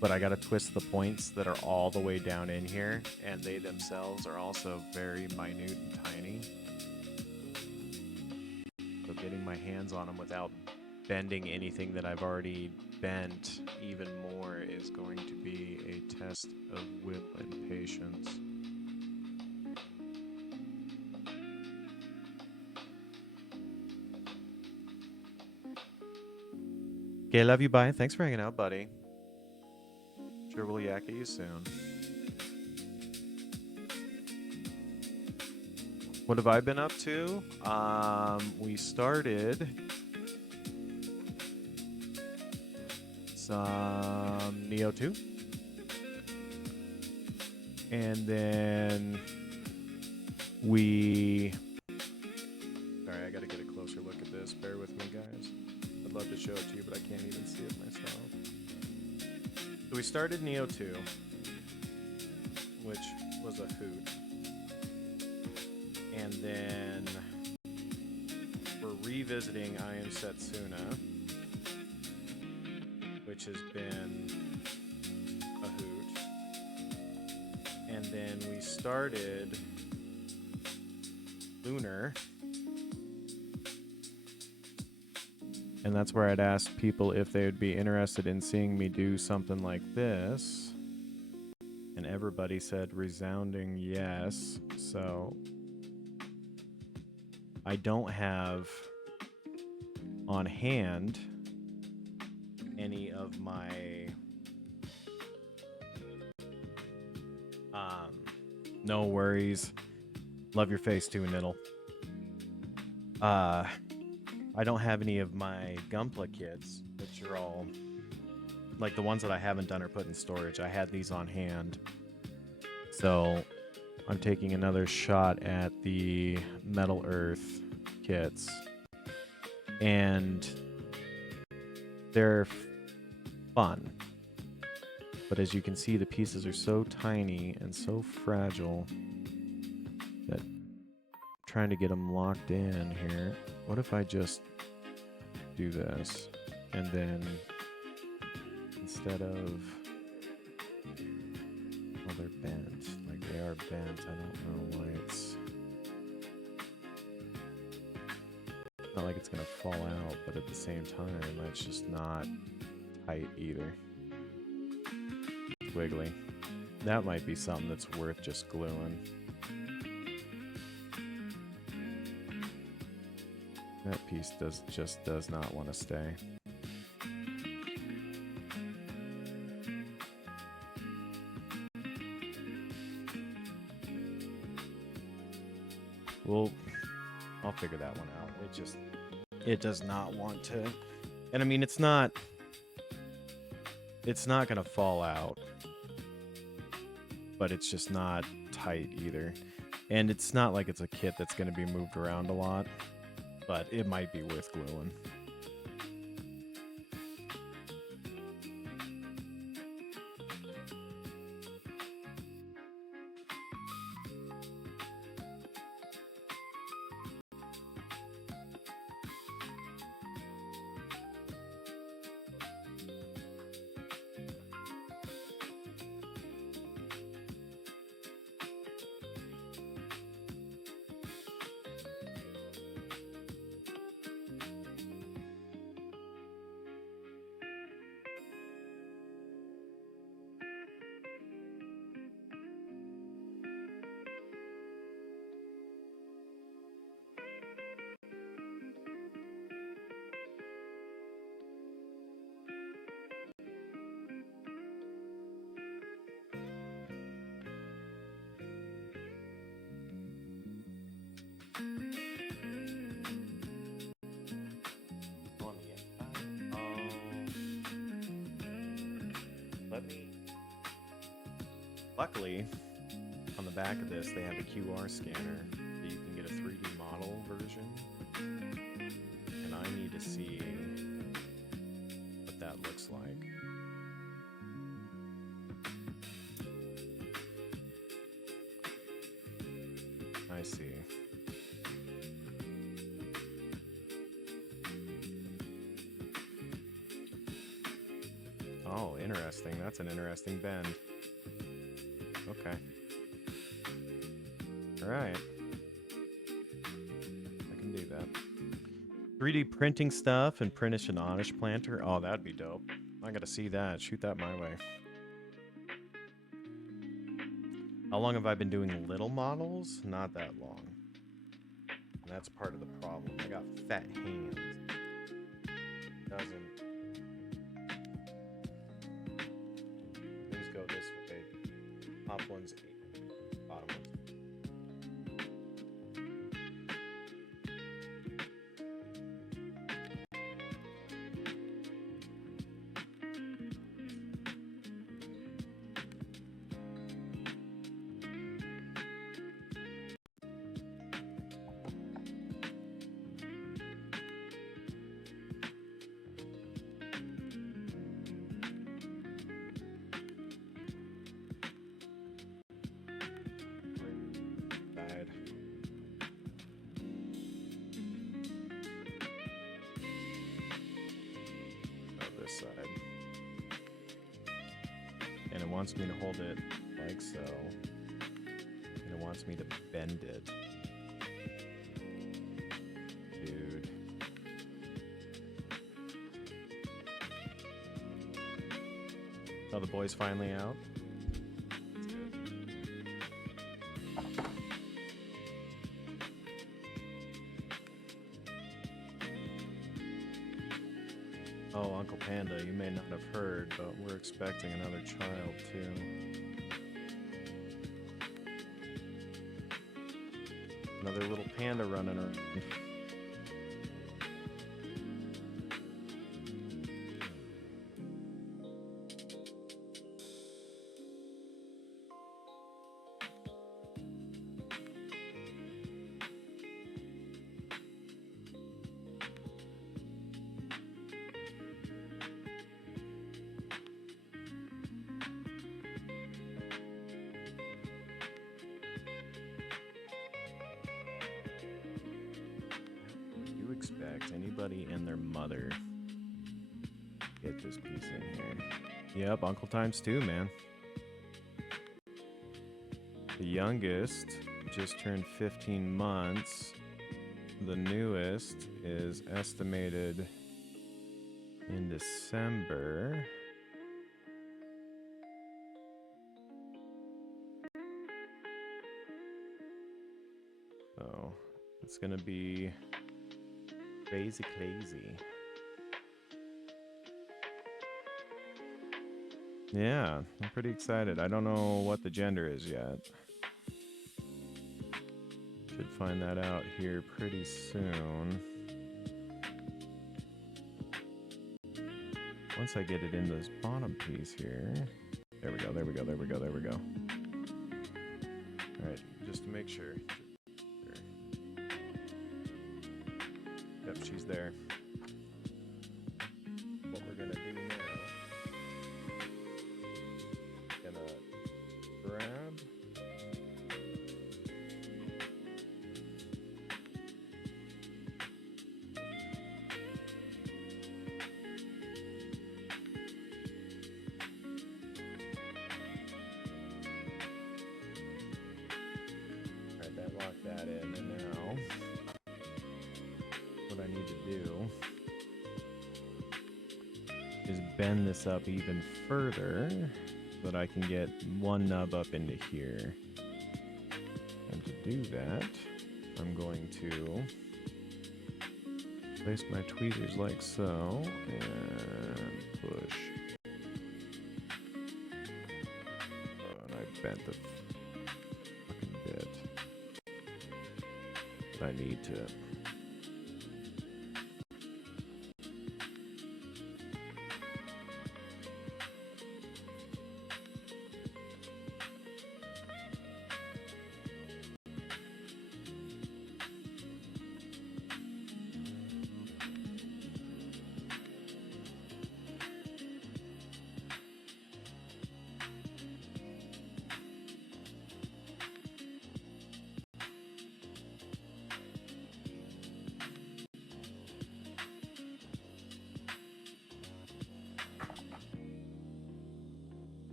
but I gotta twist the points that are all the way down in here, and they themselves are also very minute and tiny. So getting my hands on them without bending anything that I've already bent even more is going to be a test of whip and patience. Okay, love you, bye. Thanks for hanging out, buddy. Sure we'll yak at you soon. What have I been up to? We started some Neo 2. And then we... Sorry, I gotta get a closer look at this. Bear with me, guys. I'd love to show it to you, but I can't even see it myself. So we started Neo 2, which was a hoot. And then we're revisiting I Am Setsuna, which has been a hoot. And then we started Lunar. And that's where I'd ask people if they would be interested in seeing me do something like this. And everybody said resounding yes. So I don't have on hand any of my no worries. Love your face too, Niddle. I don't have any of my Gunpla kits, which are all like the ones that I haven't done or put in storage. I had these on hand. So I'm taking another shot at the Metal Earth kits. And they're fun. But as you can see, the pieces are so tiny and so fragile that I'm trying to get them locked in here. What if I just do this and then instead of, well, they're bent, like they are bent. I don't know why it's not like it's gonna fall out, but at the same time, it's just not tight either. Wiggly. That might be something that's worth just gluing. That piece just does not want to stay. Well, I'll figure that one out. It does not want to. And I mean, it's not gonna fall out, but it's just not tight either. And it's not like it's a kit that's gonna be moved around a lot, but it might be worth gluing. let me... Luckily, on the back of this, they have a QR scanner that you can get a 3D model version. And I need to see what that looks like. I see. Oh, interesting. That's an interesting bend. Okay. Alright. I can do that. 3D printing stuff and print an Anish planter. Oh, that'd be dope. I gotta see that. Shoot that my way. How long have I been doing little models? Not that long. And that's part of the problem. I got fat hands. Doesn't... Things go this way. Top one's 8. Bottom one's 8. Side. And it wants me to hold it like so. And it wants me to bend it. Dude. Oh, the boy's finally out. Oh, Uncle Panda, you may not have heard, but we're expecting another child, too. Another little panda running around. Expect anybody and their mother get this piece in here. Yep, Uncle times 2, man. The youngest just turned 15 months. The newest is estimated in December. So it's gonna be crazy. Yeah, I'm pretty excited. I don't know what the gender is yet. Should find that out here pretty soon. Once I get it in this bottom piece here. There we go. Alright, just to make sure. Yep, she's there. What we're gonna do now, gonna grab alright, that locked that in, and now what I need to do is bend this up even further so that I can get one nub up into here. And to do that, I'm going to place my tweezers like so and push. Oh, and I bent the fucking bit. I need to.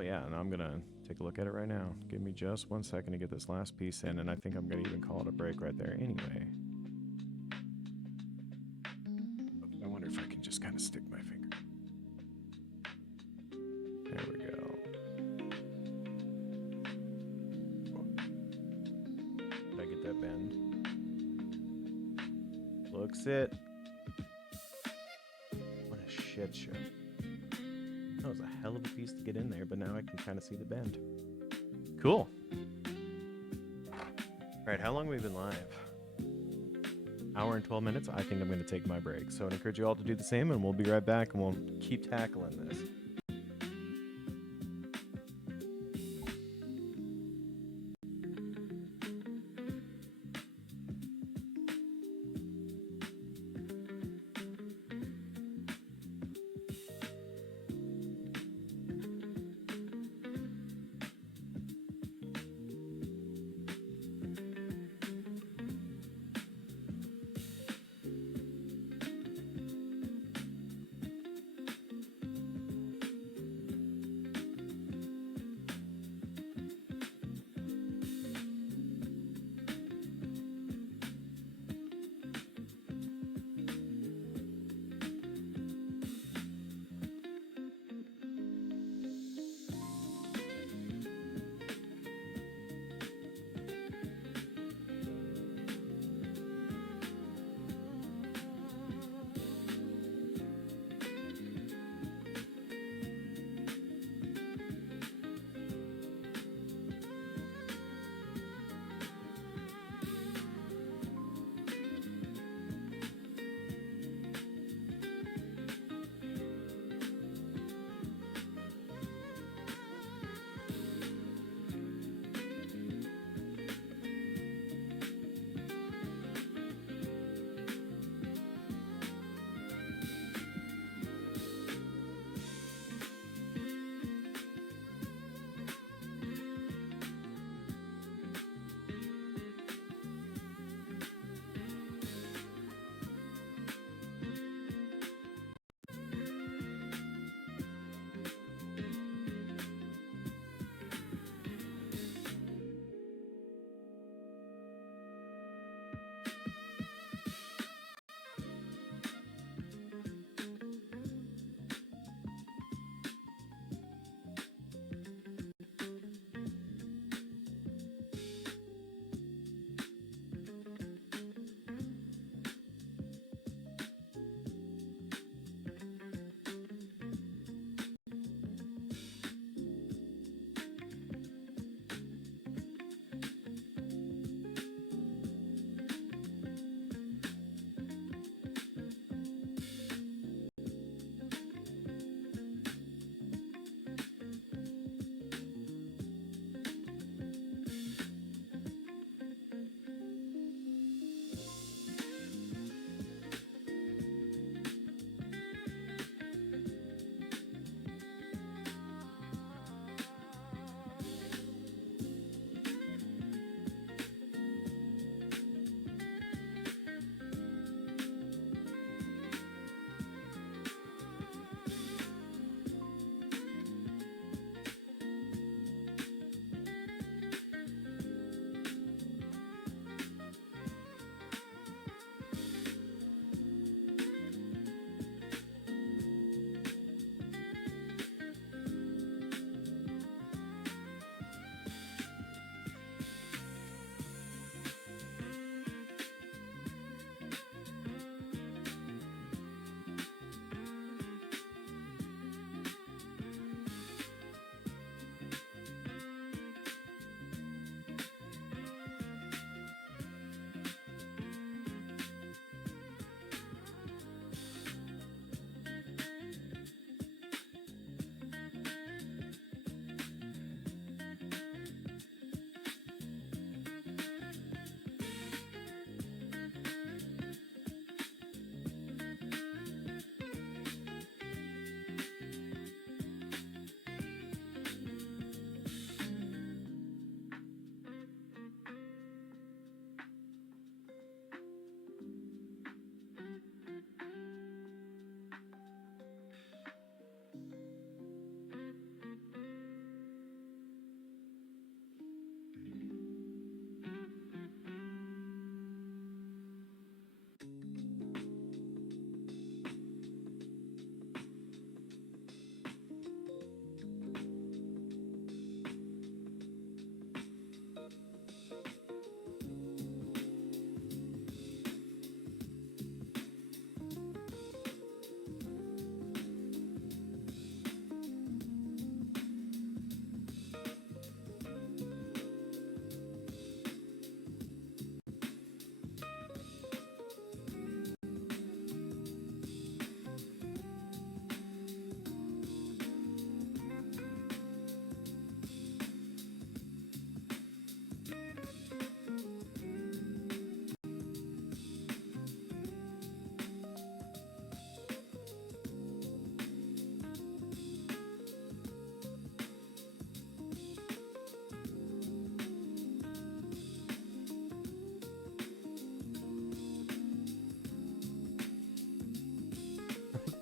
Oh yeah, and I'm gonna take a look at it right now. Give me just 1 second to get this last piece in, and I think I'm gonna even call it a break right there anyway. I wonder if I can just kind of stick my finger. There we go. Did I get that bend? Looks it. What a shit show. That was a hell of a piece to get in there, but now I can kind of see the bend. Cool. All right, how long have we been live? Hour and 12 minutes. I think I'm going to take my break. So I'd encourage you all to do the same, and we'll be right back, and we'll keep tackling this.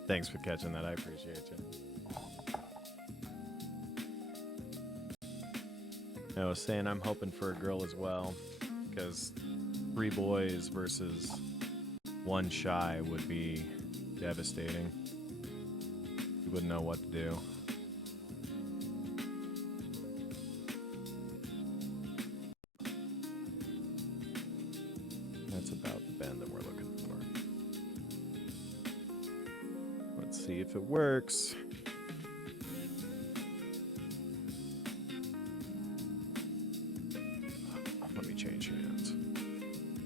Thanks for catching that. I appreciate you. I was saying I'm hoping for a girl as well, because 3 boys versus 1 shy would be devastating. You wouldn't know what to do. That's about the bend that we're looking for. Let's see if it works. Let me change hands.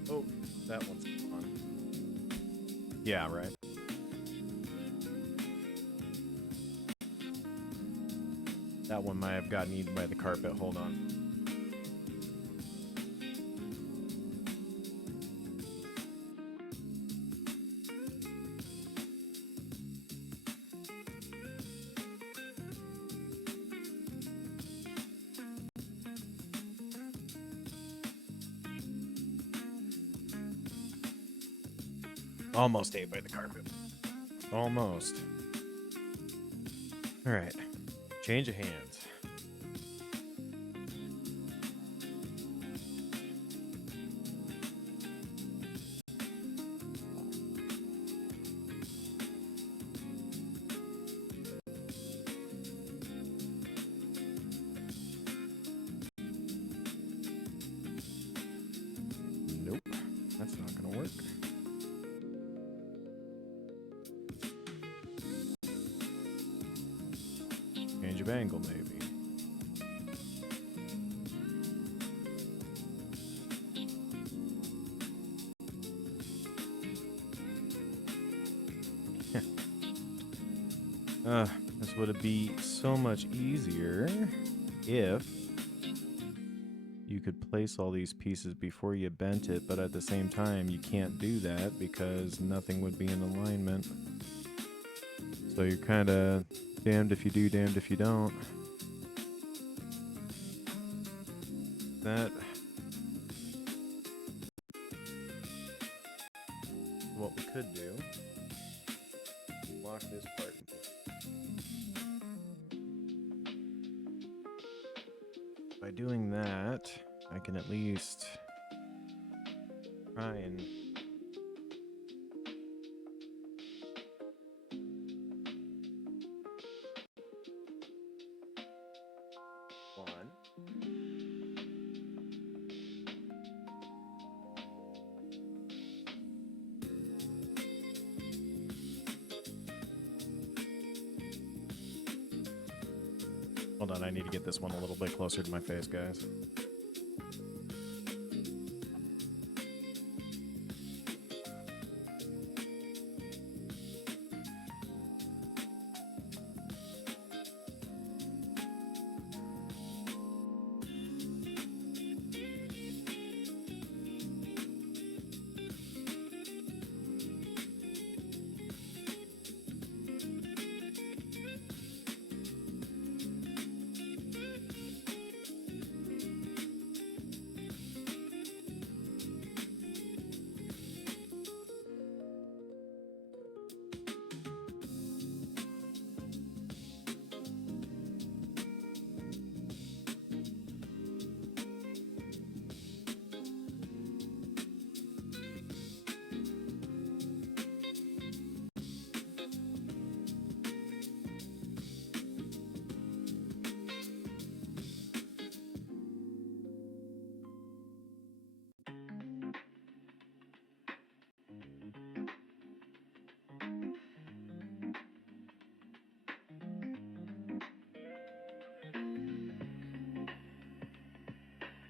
Oh, that one's on. Yeah, right. That one might have gotten eaten by the carpet. Hold on. Almost ate by the carpet. Almost. All right. Change of hands. Nope. That's not going to work. Change of angle, maybe. This would be so much easier if you could place all these pieces before you bent it, but at the same time, you can't do that because nothing would be in alignment. So you're kind of damned if you do, damned if you don't. That... what we could do, lock this part in place. By doing that, I can at least try and hold on, I need to get this one a little bit closer to my face, guys.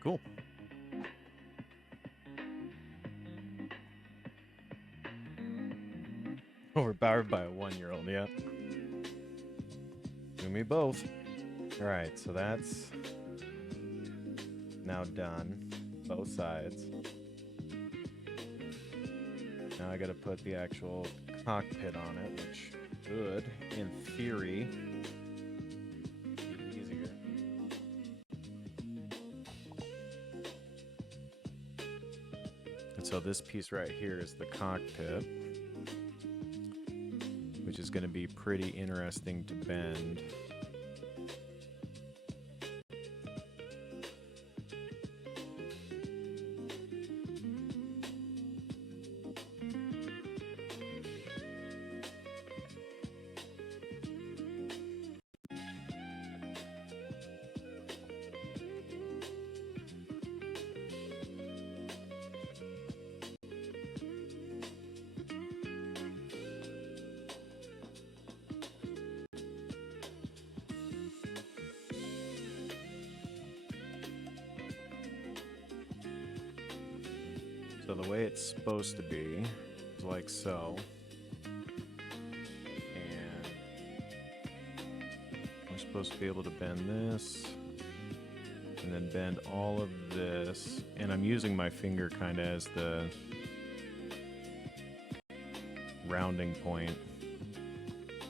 Cool. Overpowered by a 1-year-old, yeah. Do me both. Alright, so that's now done. Both sides. Now I gotta put the actual cockpit on it, which should, in theory, be easier. And so this piece right here is the cockpit, which is going to be pretty interesting to bend. So the way it's supposed to be is like so. And we're supposed to be able to bend this and then bend all of this. And I'm using my finger kind of as the rounding point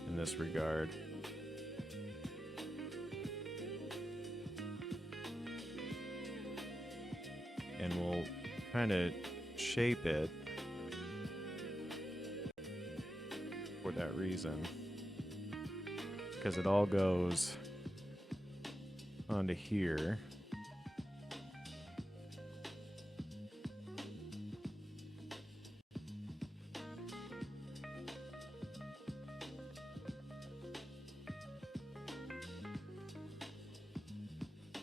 in this regard. And we'll kind of shape it for that reason, because it all goes onto here.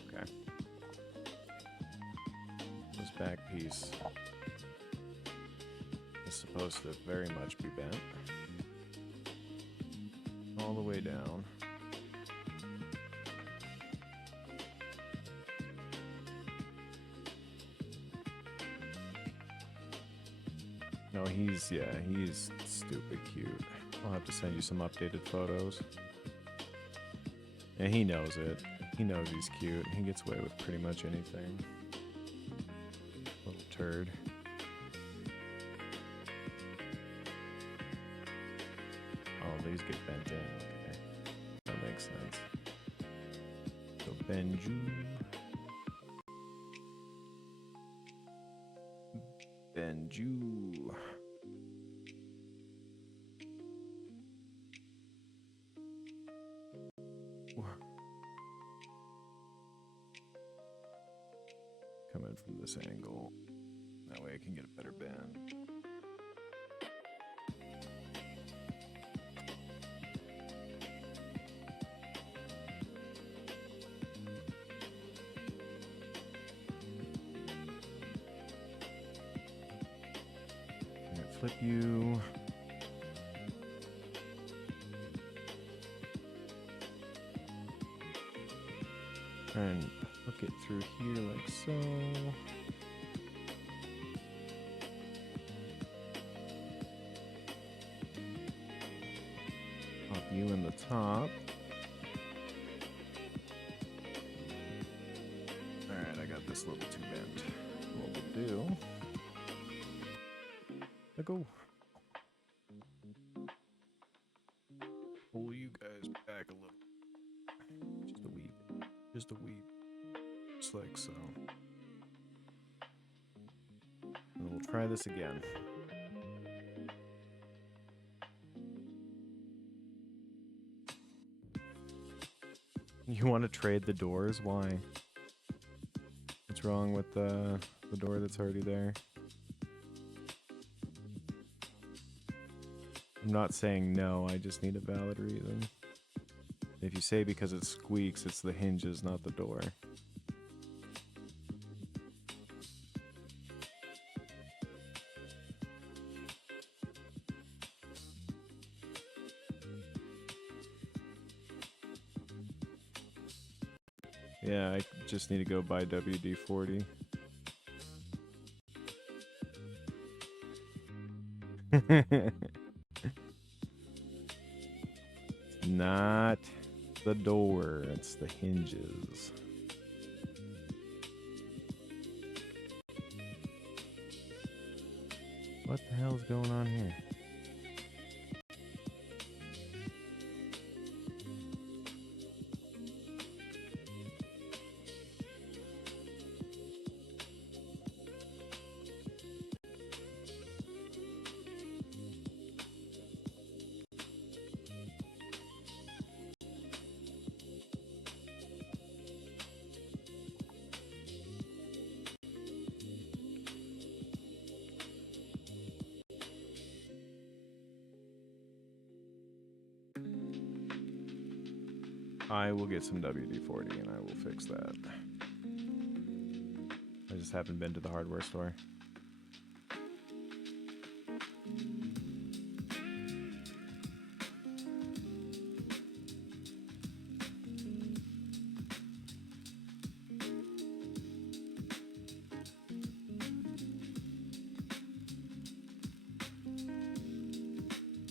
Okay. This back piece is supposed to very much be bent all the way down. No, he's stupid cute. I'll have to send you some updated photos. And he knows it. He knows he's cute. He gets away with pretty much anything. Little turd. Oh, these get bent in. Okay. That makes sense. So Benju. Benju. Come in from this angle. That way I can get a better bend. I'm gonna flip you. And hook it through here like so. Pop you in the top. Alright, I got this little too bent. What we'll do... Let go. Pull you guys back a little. Just a wee bit. Just a wee bit. Just like so. And we'll try this again. You want to trade the doors? Why? What's wrong with the door that's already there? I'm not saying no, I just need a valid reason. If you say because it squeaks, it's the hinges, not the door. Yeah, I just need to go buy WD-40. Not the door, it's the hinges. What the hell is going on here? I will get some WD-40 and I will fix that. I just haven't been to the hardware store.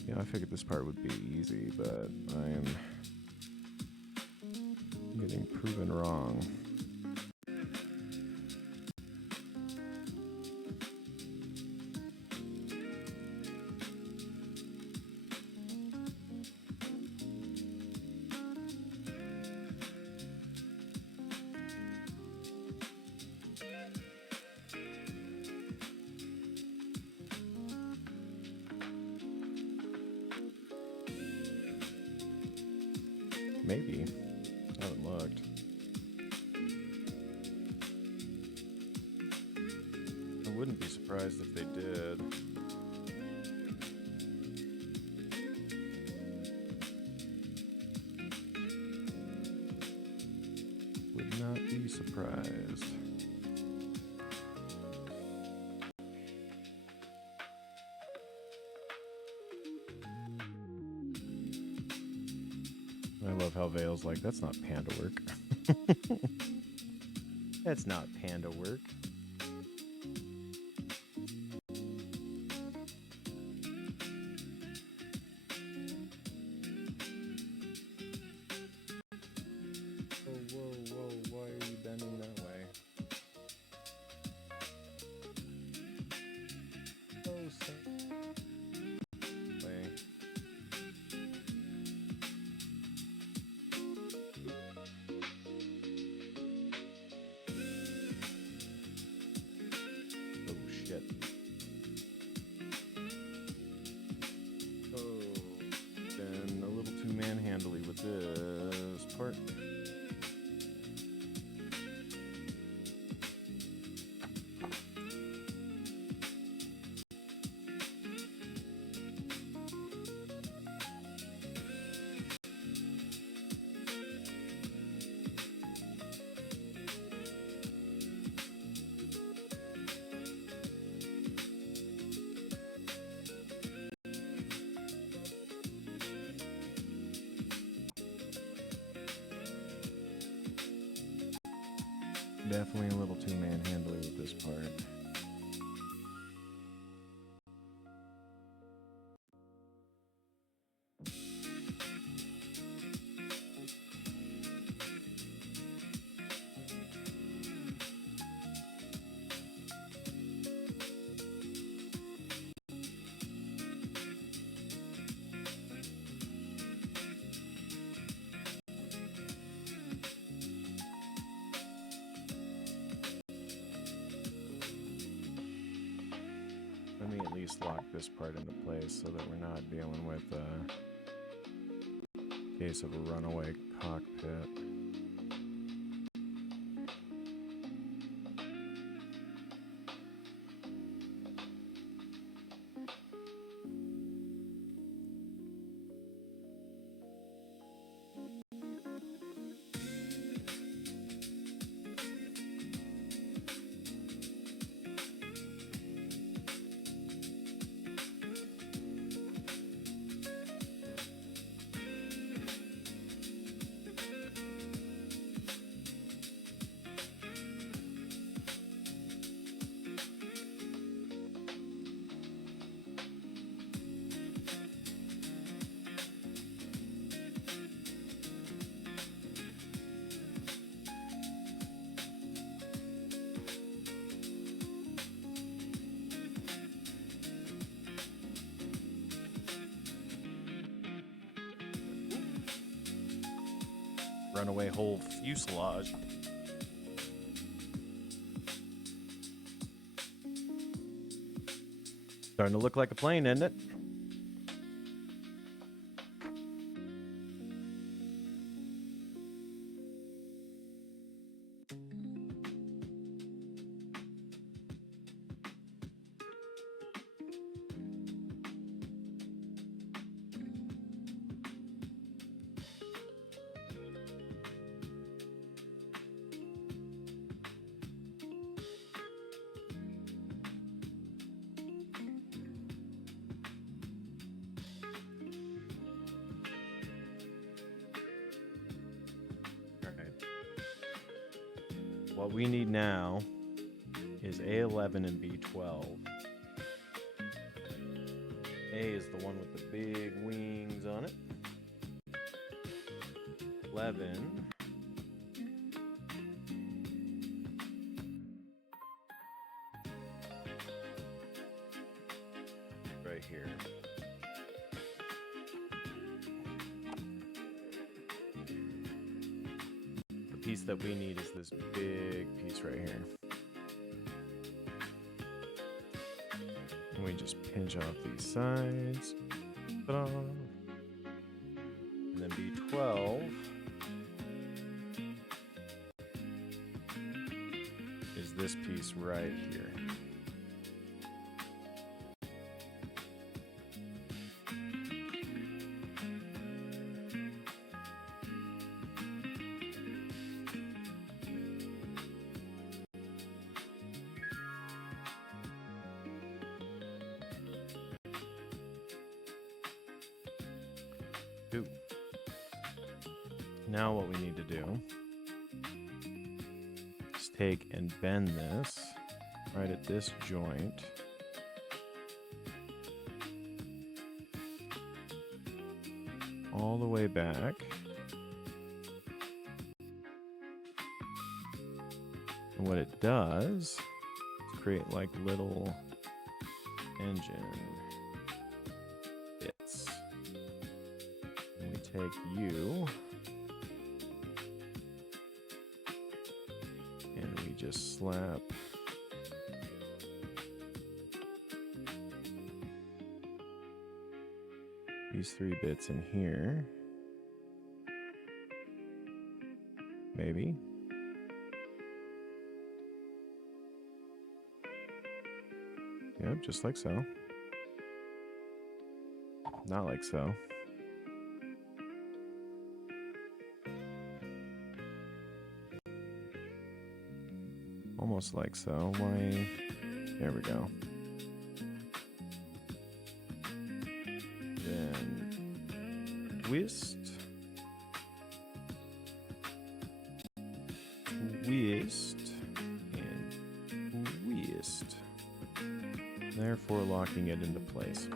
Yeah, I figured this part would be easy, but I am getting proven wrong. Maybe. I haven't looked. I wouldn't be surprised if they did. Would not be surprised. I love how Vale's like, that's not panda work. That's not panda work. Whoa, why are you bending that way? Oh, way. Oh, shit. Oh, been a little too manhandly with this part. Definitely a little too manhandly with this part. Let me at least lock this part into place so that we're not dealing with a case of a runaway cockpit. Runaway whole fuselage. Starting to look like a plane, isn't it? what we need now is A11 and B12. A is the one with the big wings on it. 11 right here. The piece that we need is this big piece right here. And we just pinch off these sides. Ta-da! And then B12 is this piece right here. Now what we need to do is take and bend this right at this joint. All the way back. And what it does is create like little engine bits. And we take you and we just slap these 3 bits in here. Maybe. Yep, just like so. Not like so. Almost like so. Why? There we go. Then twist. Twist. And twist. Therefore locking it into place.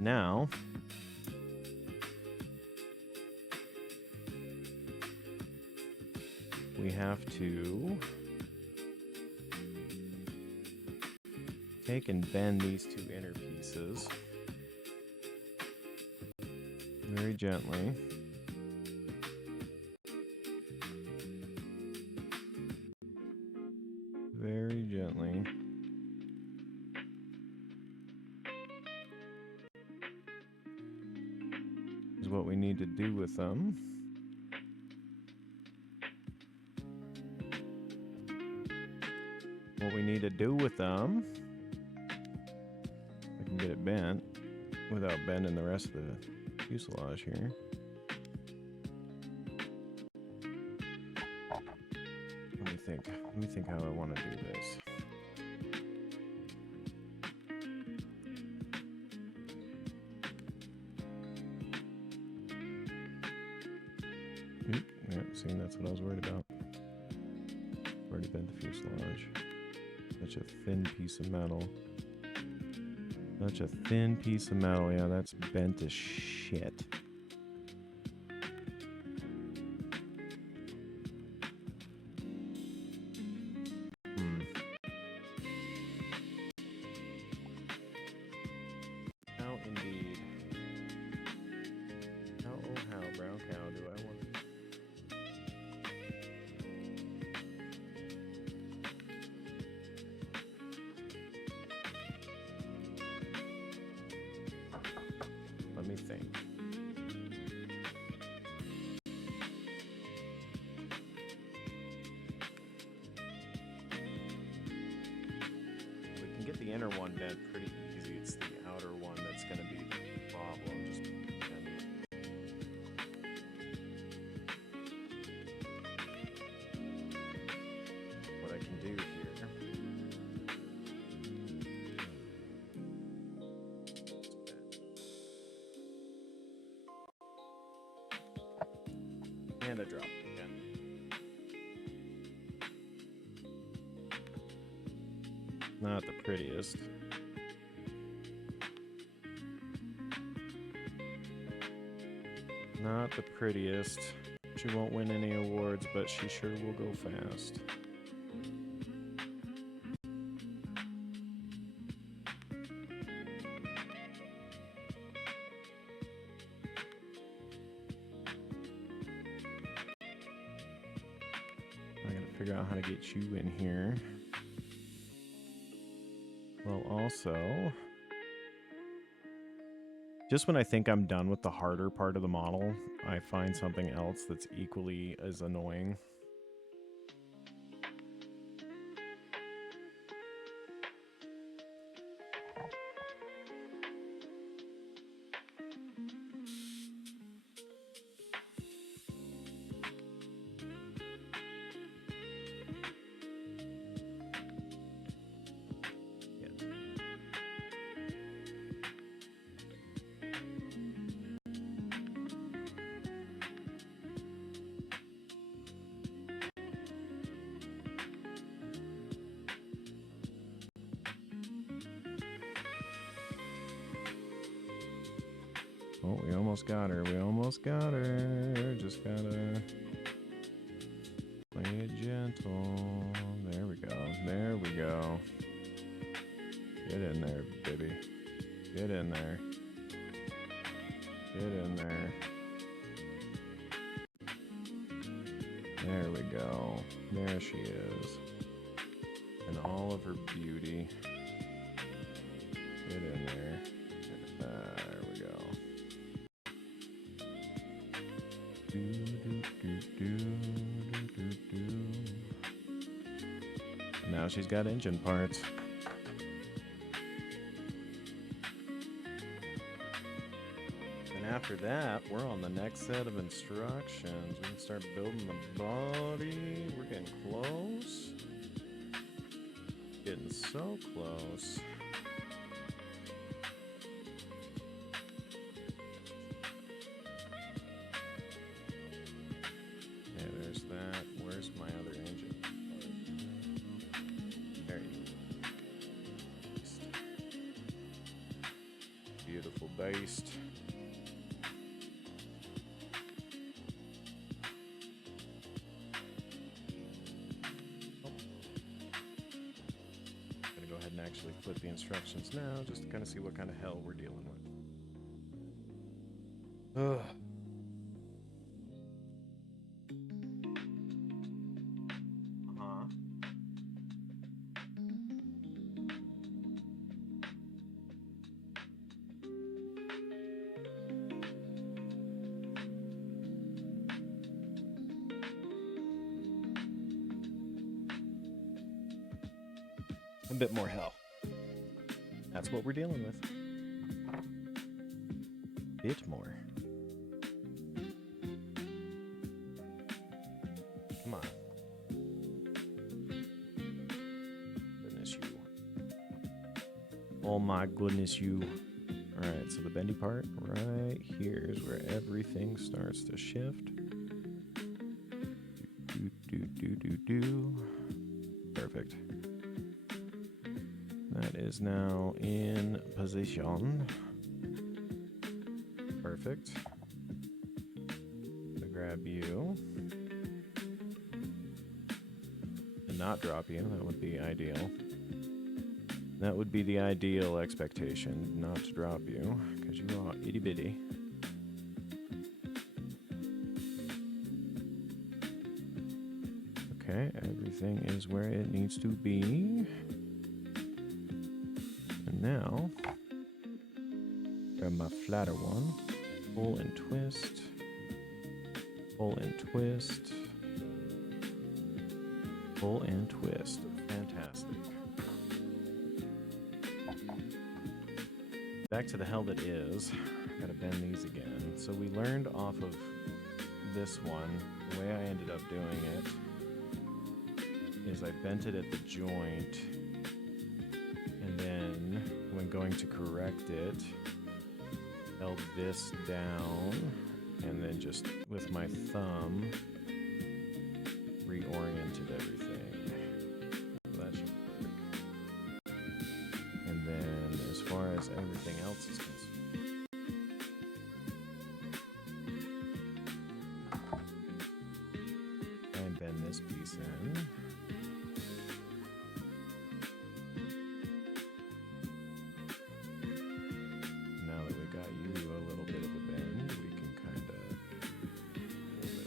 Now, we have to take and bend these 2 inner pieces very gently. Very gently. Is what we need to do with them. What we need to do with them, I can get it bent without bending the rest of the fuselage here. Let me think how I want to do this. Yeah, see, that's what I was worried about. Already bent the fuselage. Such a thin piece of metal. Such a thin piece of metal. Yeah, that's bent as shit. How indeed. How, oh how, brown cow, do I want to... Let me think. We can get the inner one bent pretty easy. It's the outer one that's going to be the problem. Just what I can do here. And I dropped it again. Not the prettiest. Not the prettiest. She won't win any awards, but she sure will go fast. I gotta figure out how to get you in here. Well, also, just when I think I'm done with the harder part of the model, I find something else that's equally as annoying. Oh, we almost got her. We almost got her. Just gotta play it gentle. There we go. There we go. Get in there, baby. Get in there. Get in there. There we go. There she is. In all of her beauty. Get in there. There we go. Now she's got engine parts. And after that, we're on the next set of instructions. We can start building the body. We're getting close. Getting so close. Based. Oh. I'm gonna go ahead and actually flip the instructions now, just to kind of see what kind of hell we're dealing with. Ugh. A bit more hell. That's what we're dealing with. Bit more. Come on. Goodness you. Oh my goodness you. Alright, so the bendy part right here is where everything starts to shift. Do. Perfect. That is now in position. Perfect. So grab you. And not drop you. That would be ideal. That would be the ideal expectation, not to drop you, because you are itty bitty. Okay, everything is where it needs to be. Now, grab my flatter one, pull and twist, pull and twist, pull and twist. Fantastic. Back to the hell that is. Gotta bend these again. So we learned off of this one, the way I ended up doing it is I bent it at the joint, and then when going to correct it, held this down And then just with my thumb, reoriented everything. So that should work. And then as far as everything else is concerned, try and bend this piece in. Now that we got you a little bit of a bend, we can kind of hold it.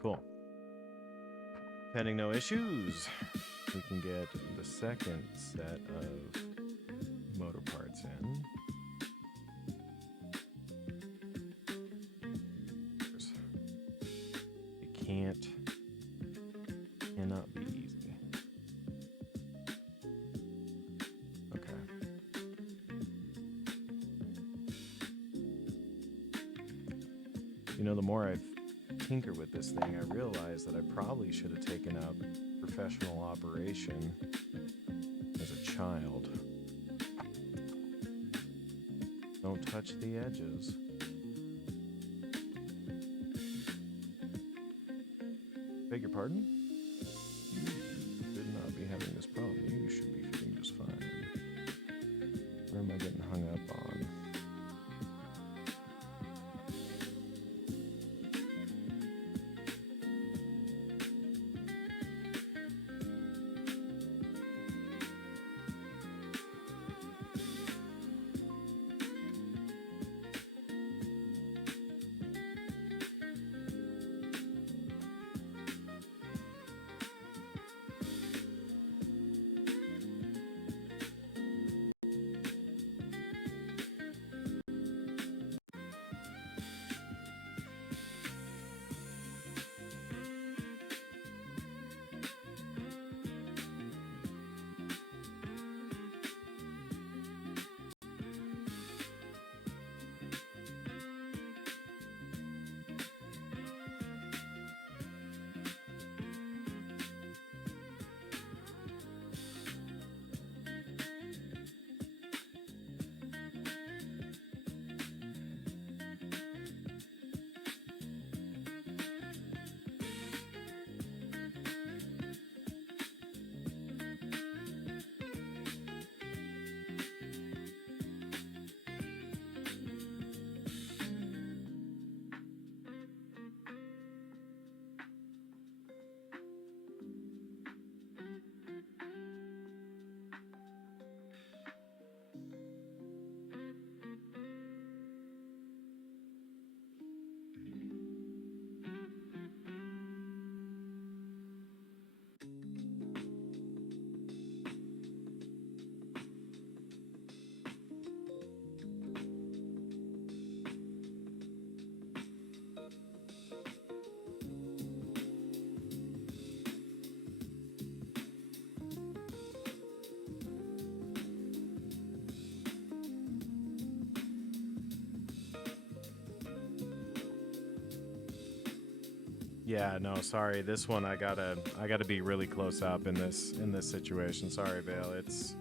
Cool. Pending no issues, we can get the second set of motor parts in. It cannot be easy. Okay. You know, the more I've tinkered with this thing, I realized that I probably should have taken up professional operation as a child. Don't touch the edges. Beg your pardon? You should not be having this problem. You should be fitting just fine. Where am I getting hung up on? Yeah, no, sorry. This one I gotta be really close up in this situation. Sorry, Vale. It's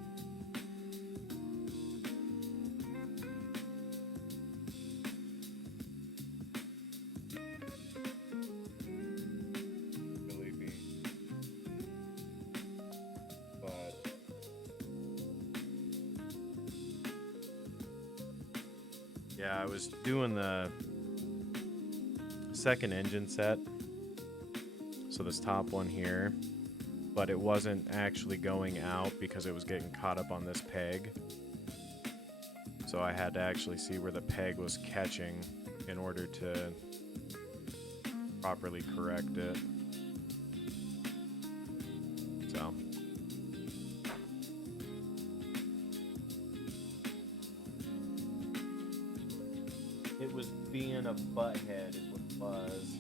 believe me. But yeah, I was doing the second engine set. So this top one here, but it wasn't actually going out because it was getting caught up on this peg. So I had to actually see where the peg was catching in order to properly correct it. So it was being a butthead is what it was.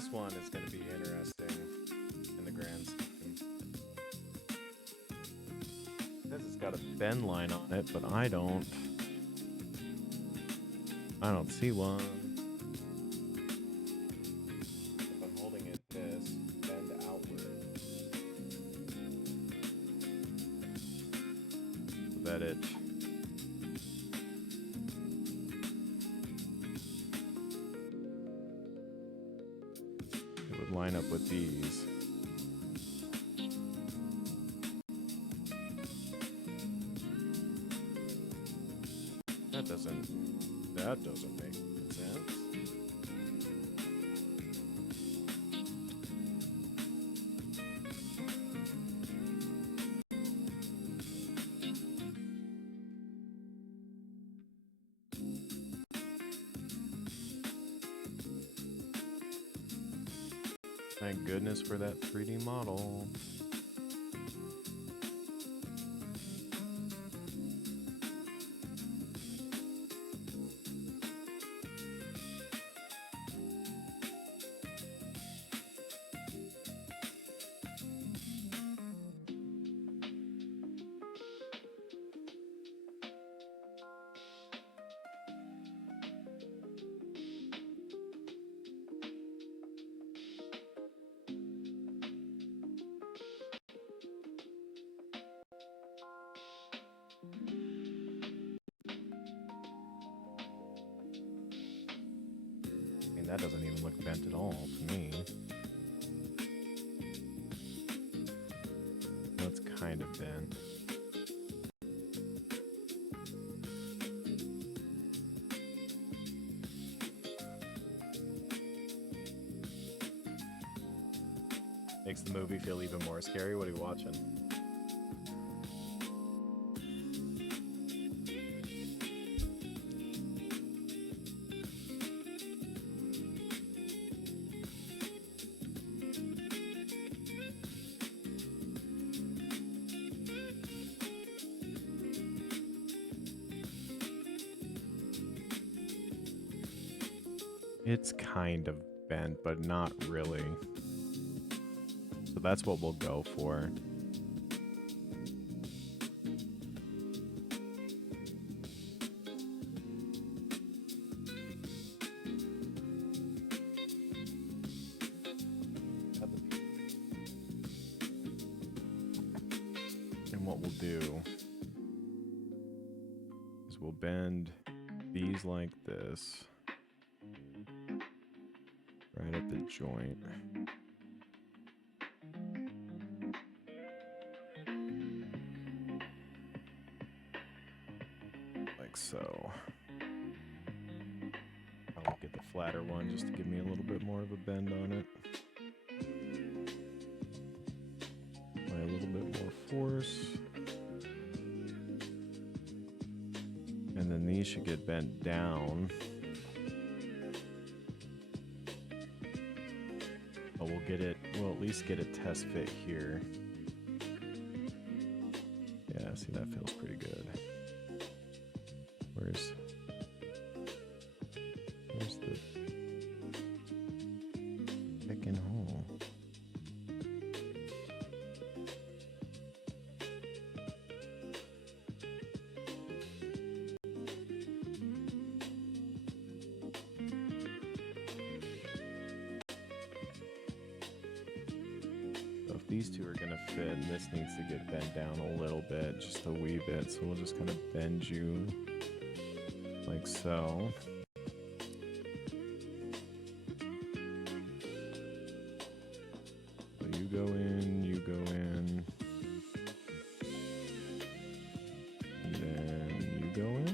this one is going to be interesting in the grand scheme. It says it's got a bend line on it, but I don't see one. If I'm holding it this, bend outward. So that it would line up with these. That doesn't make sense. Thank goodness for that 3D model. That doesn't even look bent at all to me. That's kind of bent. Makes the movie feel even more scary. What are you watching? It's kind of bent, but not really. So that's what we'll go for. And what we'll do is we'll bend these like this. Right at the joint. Like so. I'll get the flatter one just to give me a little bit more of a bend on it. Apply a little bit more force. And then these should get bent down. We'll at least get a test fit here. Yeah, see, that feels pretty good. Where's the picking hole? These two are gonna fit, and this needs to get bent down a little bit, just a wee bit. So we'll just kind of bend you like so. So you go in, and then you go in.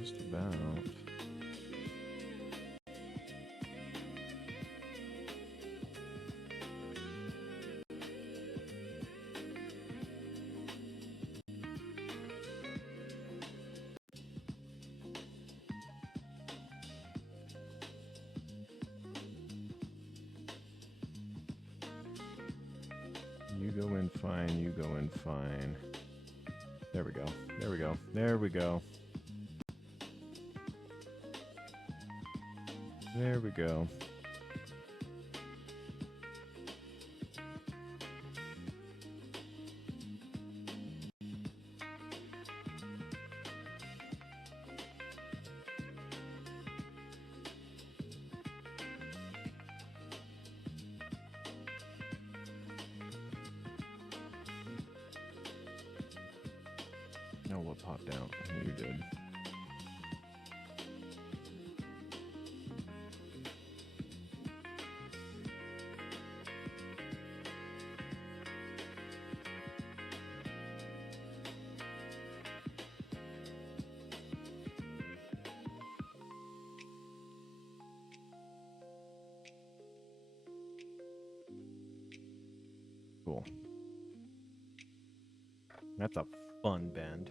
Just about. You go in fine. You go in fine. There we go. There we go. There we go. There we go. Oh, what popped out? You did. Cool. That's a fun bend.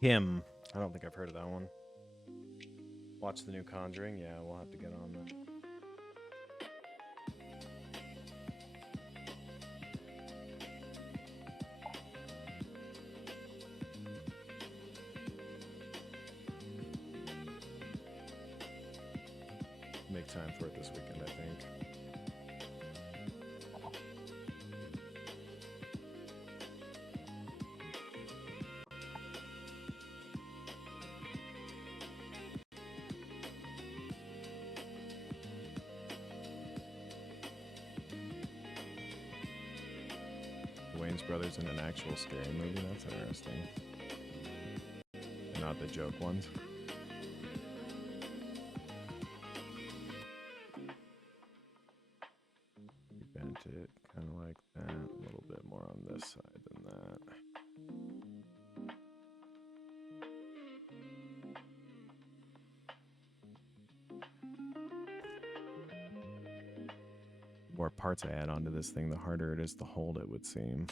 Him. I don't think I've heard of that one. Watch the new Conjuring? Yeah, we'll have to get on that. Make time for it this weekend, I think. Wayne's brothers in an actual scary movie? That's interesting. Not the joke ones. You bent it kind of like that. A little bit more on this side than that. The more parts I add onto this thing, the harder it is to hold, it would seem.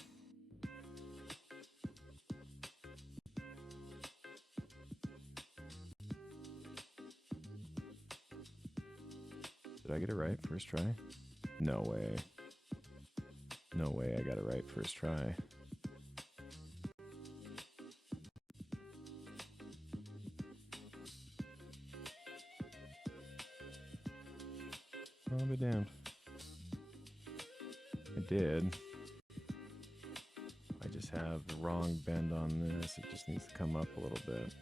Did I get it right first try? No way. No way I got it right first try. I'll be damned. I did. I just have the wrong bend on this. It just needs to come up a little bit.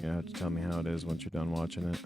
You have to tell me how it is once you're done watching it.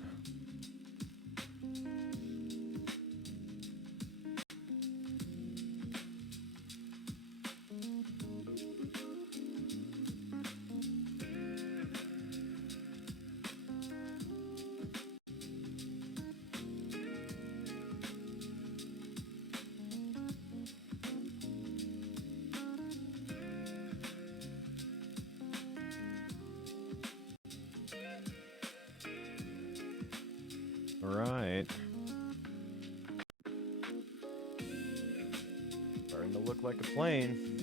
All right. Starting to look like a plane.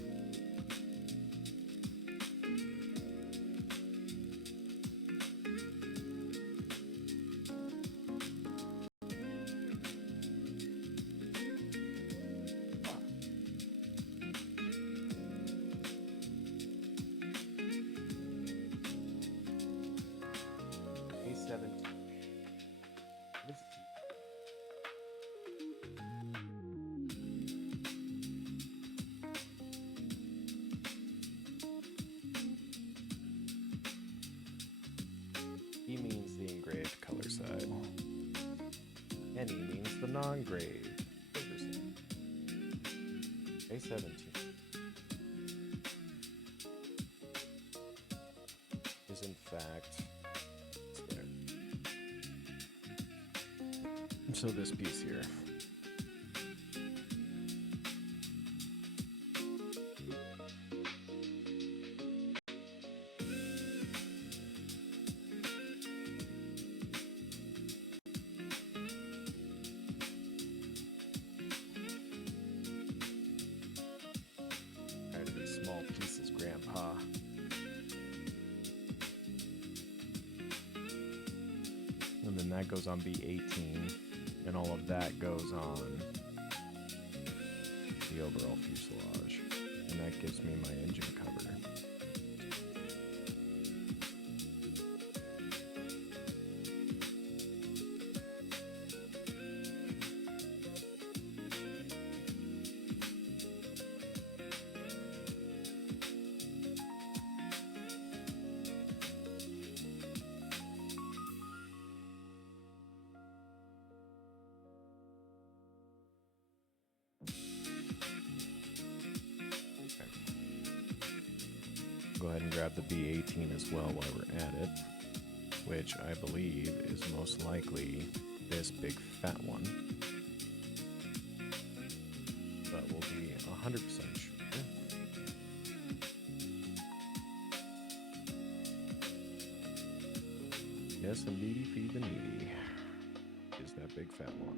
Any means the non-grade. A17 is in fact there. So this piece here. Small pieces, Grandpa. And then that goes on B18, and all of that goes on the overall fuselage. And that gives me my engine cover. Go ahead and grab the B18 as well while we're at it, which I believe is most likely this big fat one. But we'll be 100% sure. Yes, indeedy, feed the needy. Is that big fat one.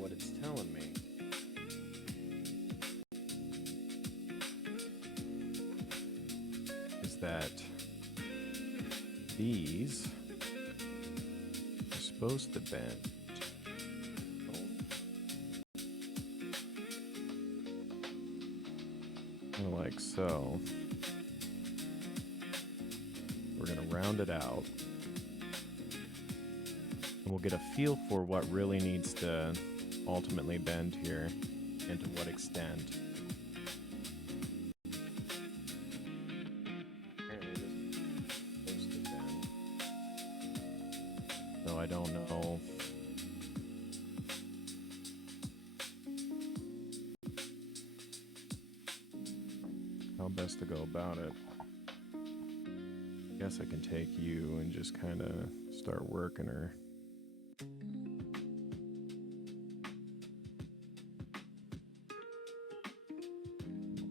What it's telling me is that these are supposed to bend like so. We're gonna round it out. And we'll get a feel for what really needs to ultimately bend here and to what extent. Apparently this is supposed to bend. So I don't know. How best to go about it. I guess I can take you and just kind of start working her.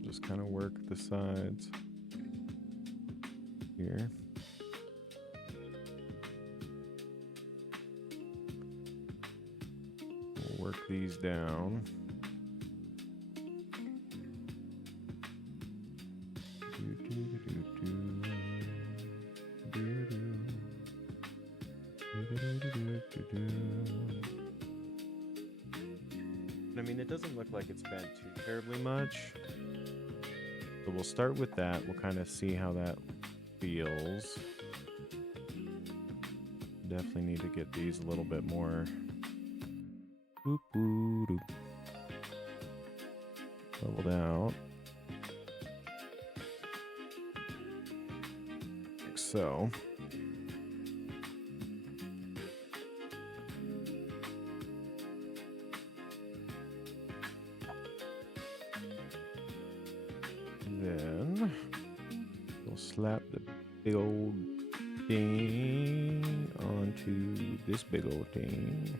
Just kind of work the sides here. We'll work these down. I mean, it doesn't look like it's bent too terribly much. So we'll start with that. We'll kind of see how that feels. Definitely need to get these a little bit more leveled out. Like so. Then we'll slap the big old thing onto this big old thing.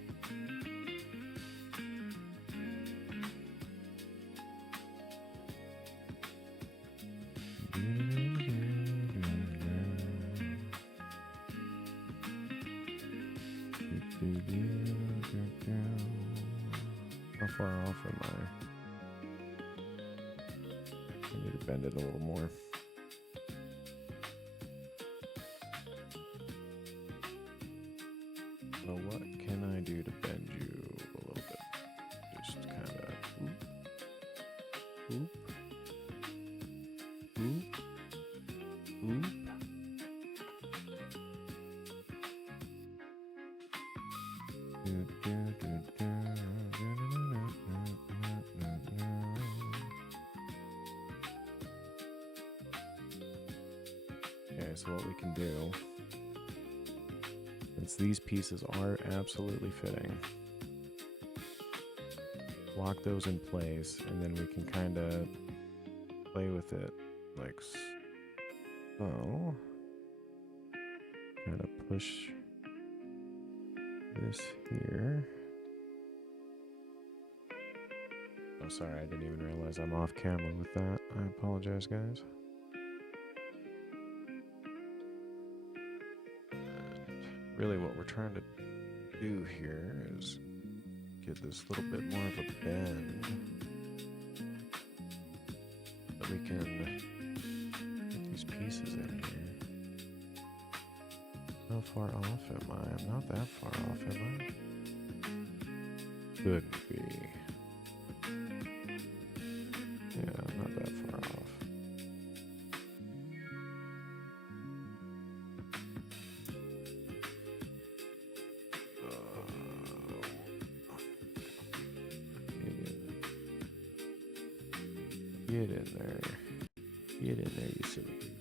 How far off am I? I need to bend it a little more. So what can I do to bend you a little bit? Just kind of oop, oop. so what we can do, since these pieces are absolutely fitting, lock those in place, and then we can kind of play with it like so. Kind of push this here. Oh, sorry, I didn't even realize I'm off camera with that. I apologize, guys. And really what we're trying to do here is get this little bit more of a bend so we can get these pieces in here. How far off am I? I'm not that far off, am I? Couldn't be. Yeah, I'm not that far off. Get in there. Get in there, you silly goose.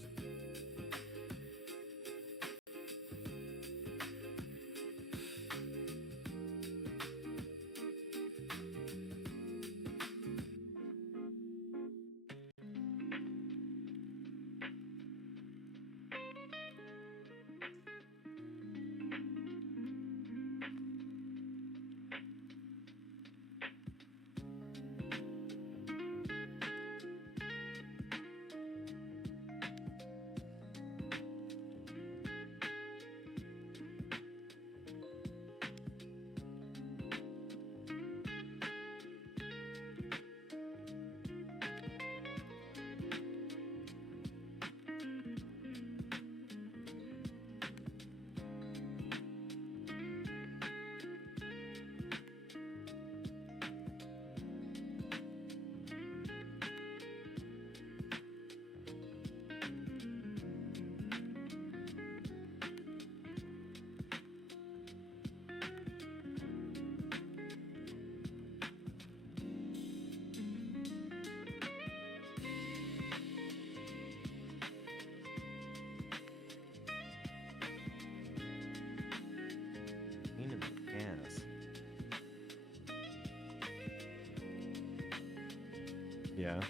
Yeah.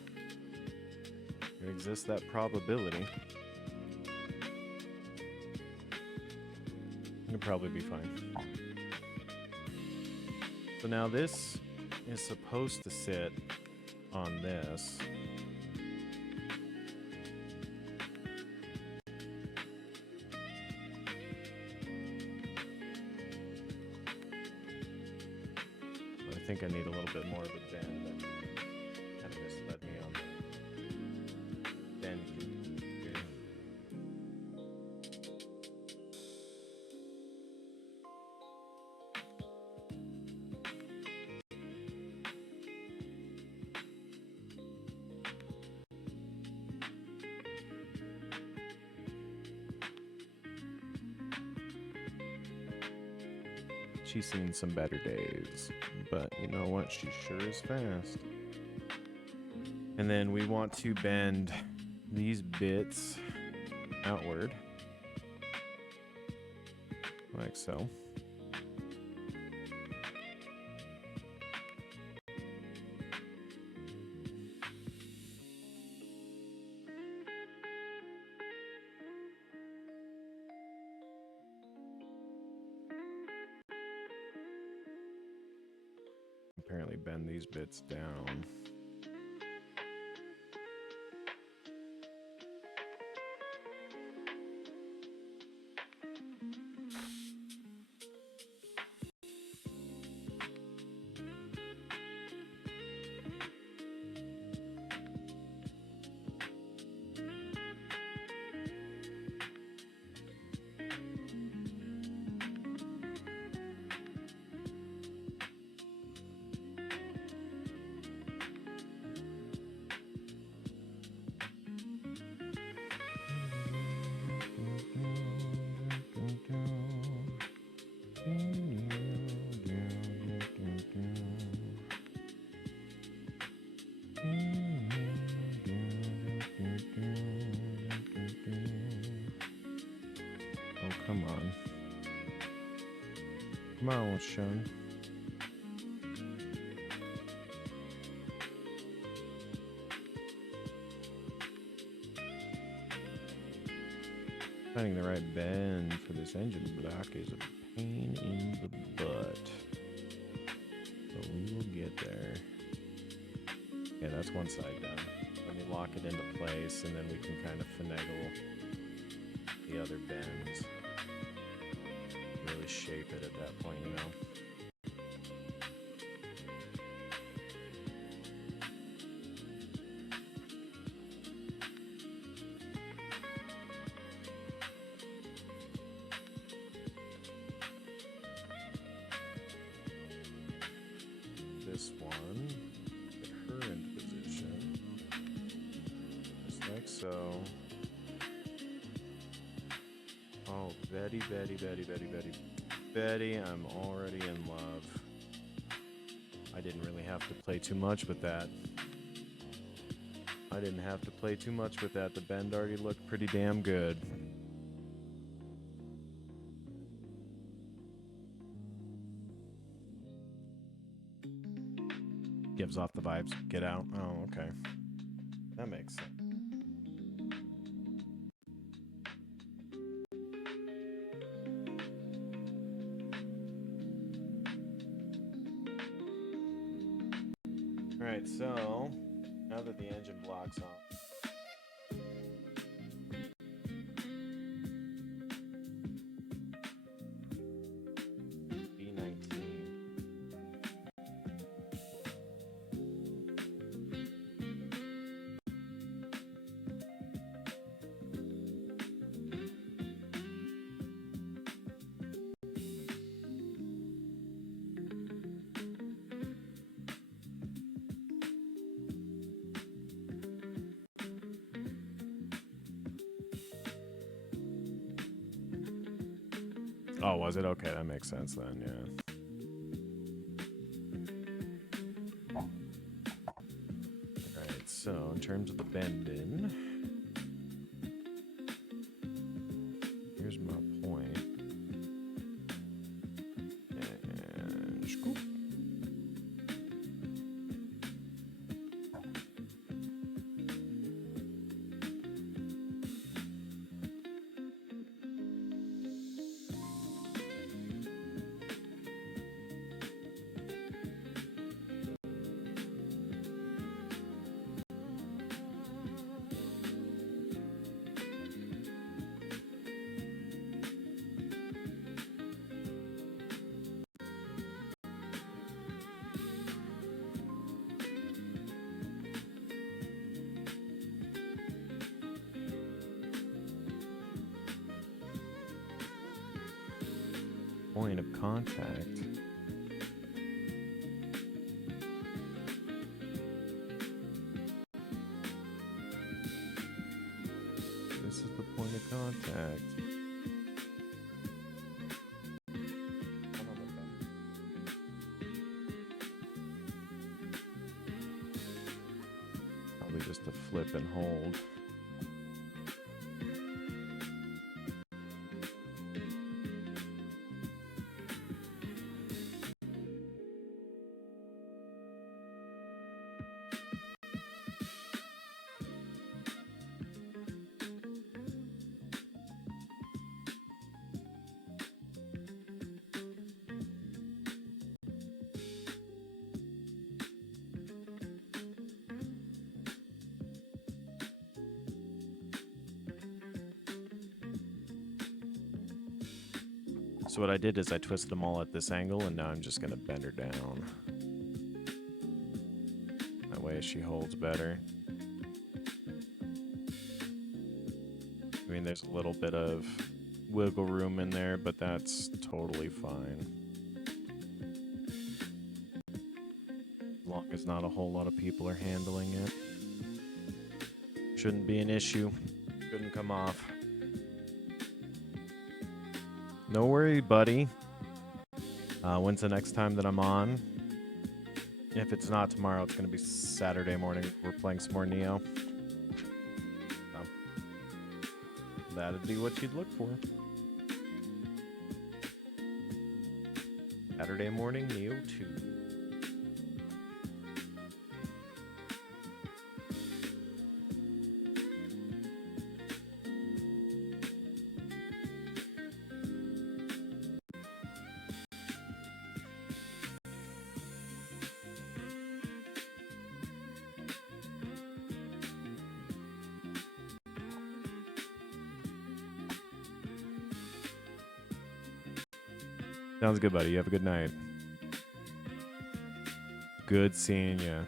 There exists that probability. It'll probably be fine. So now this is supposed to sit on this. I think I need a little bit more of a bend. That kind of misled me on the bend. She's seen some better days, but you know what? She sure is fast. And then we want to bend these bits outward, like so. Apparently bend these bits down. Come on. Come on, Sean. Finding the right bend for this engine block is a pain in the butt. But we will get there. Yeah, that's one side done. Let me lock it into place, and then we can kind of finagle the other bends. Really shape it at that point, you know? This one, get her into position, just like so. Oh, Betty, I'm already in love. I didn't really have to play too much with that. The bend already looked pretty damn good. Gives off the vibes. Get out. Oh, okay. That makes sense. Alright, so now that the engine block's on. Oh, was it? Okay, that makes sense then, yeah. Alright, so in terms of the bending, here's my point. And scoop. Point of contact. This is the point of contact. Probably just a flip and hold. So what I did is I twisted them all at this angle, and now I'm just going to bend her down. That way she holds better. I mean, there's a little bit of wiggle room in there, but that's totally fine. As long as not a whole lot of people are handling it. Shouldn't be an issue. Shouldn't come off. No worry, buddy. When's the next time that I'm on? If it's not tomorrow, it's going to be Saturday morning. We're playing some more Neo. That'd be what you'd look for. Saturday morning, Neo 2. Sounds good, buddy. You have a good night. Good seeing you.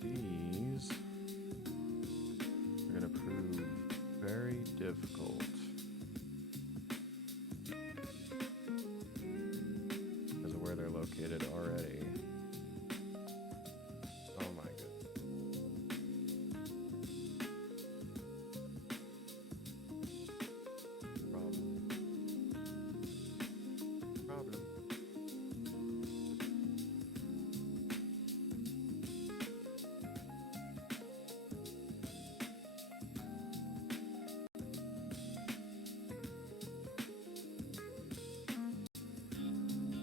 These are going to prove very difficult. Because of where they're located already. Oh my goodness. Problem.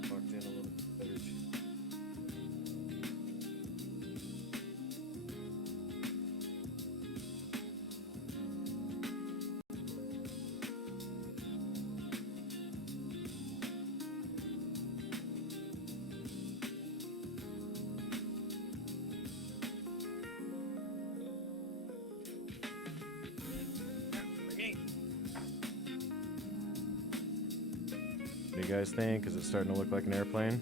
Walked in a little bit better too. What do you guys think? Is it starting to look like an airplane?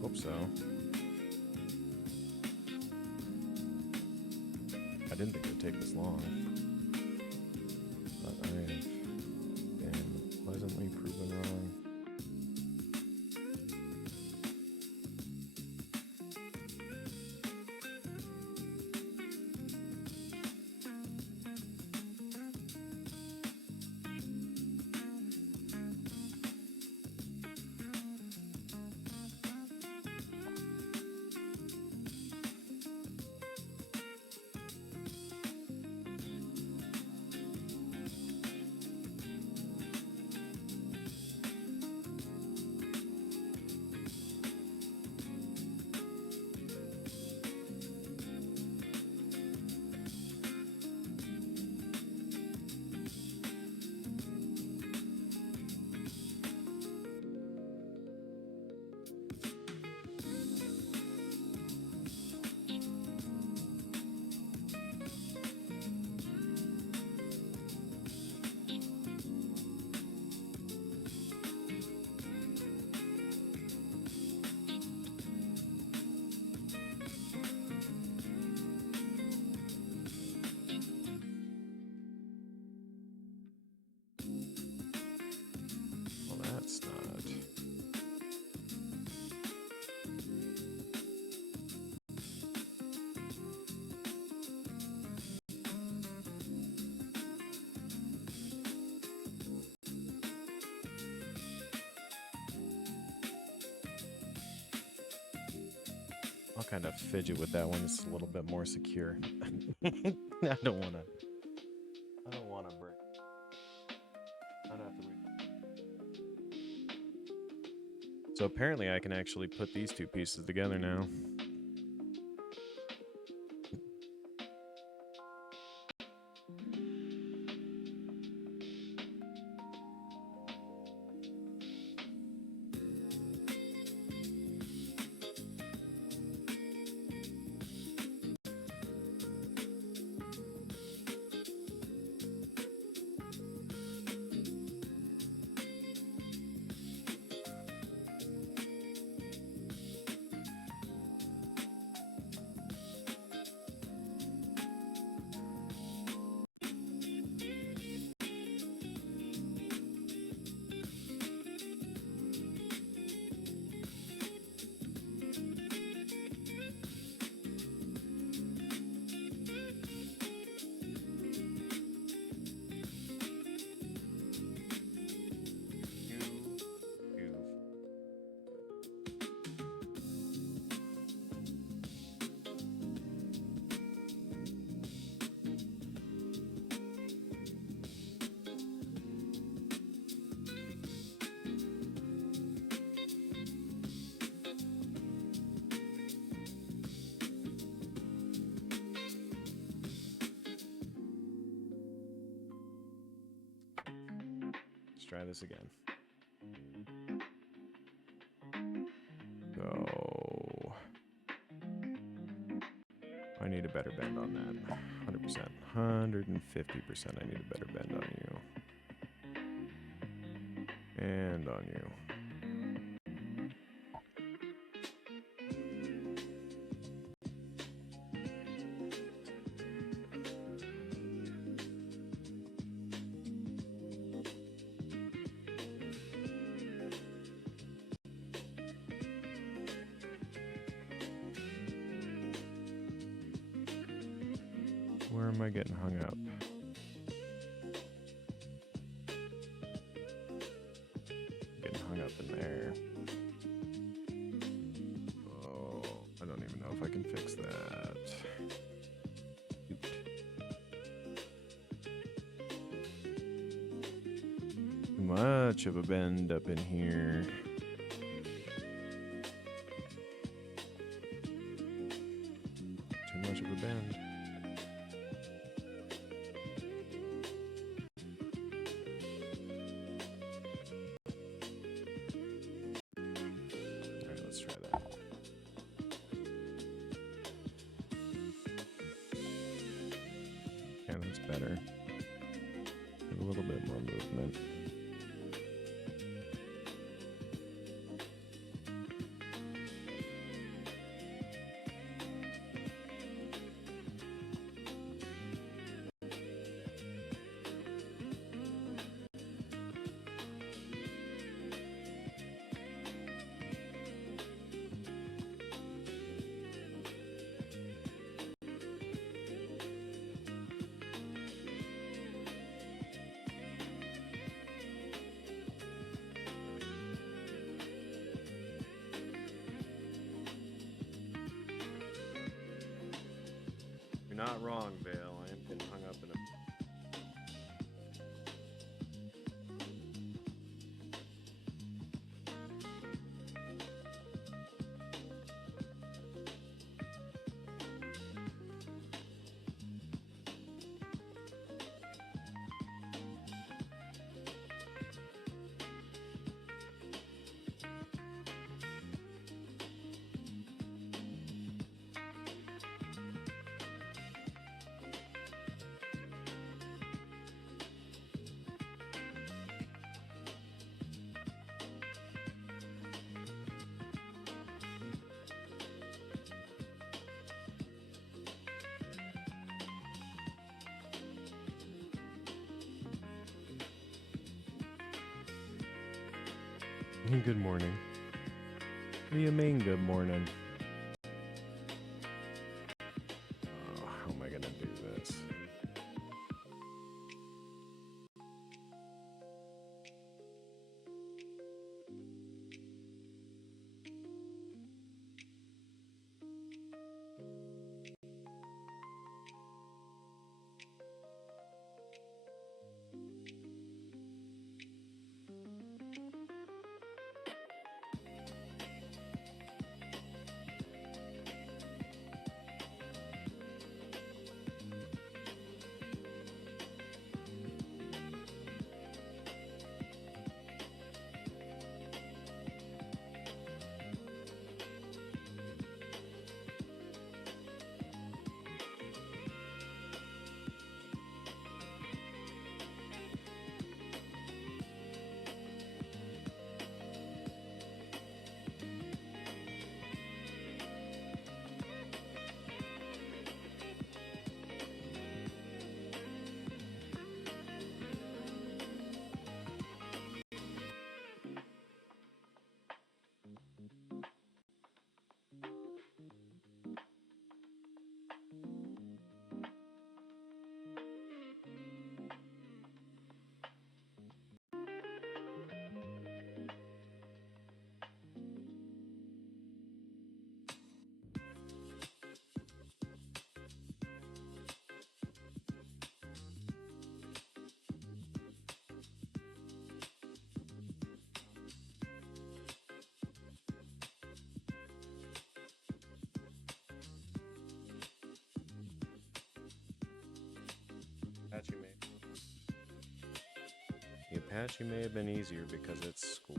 Hope so. I didn't think it would take this long. But I have been pleasantly proven wrong. Well, that's not. I'll kind of fidget with that one. It's a little bit more secure. I don't want to So apparently I can actually put these two pieces together now. Let's try this again. So I need a better bend on that. 100%. 150% I need a better bend on you. And on you. Where am I getting hung up? Getting hung up in there. Oh, I don't even know if I can fix that. Shoot. Too much of a bend up in here. Too much of a bend. Let's try that. Yeah, that's better. Have a little bit more movement. You're not wrong, Vale. I am getting hung up in a... Good morning. What do you mean, good morning? Oh, how am I gonna do this? Apache may have been easier because it's school.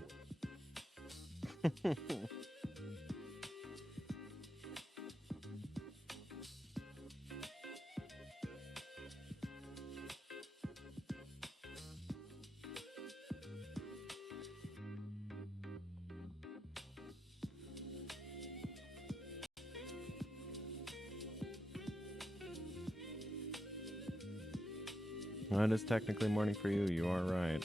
Well, it is technically morning for you. You are right.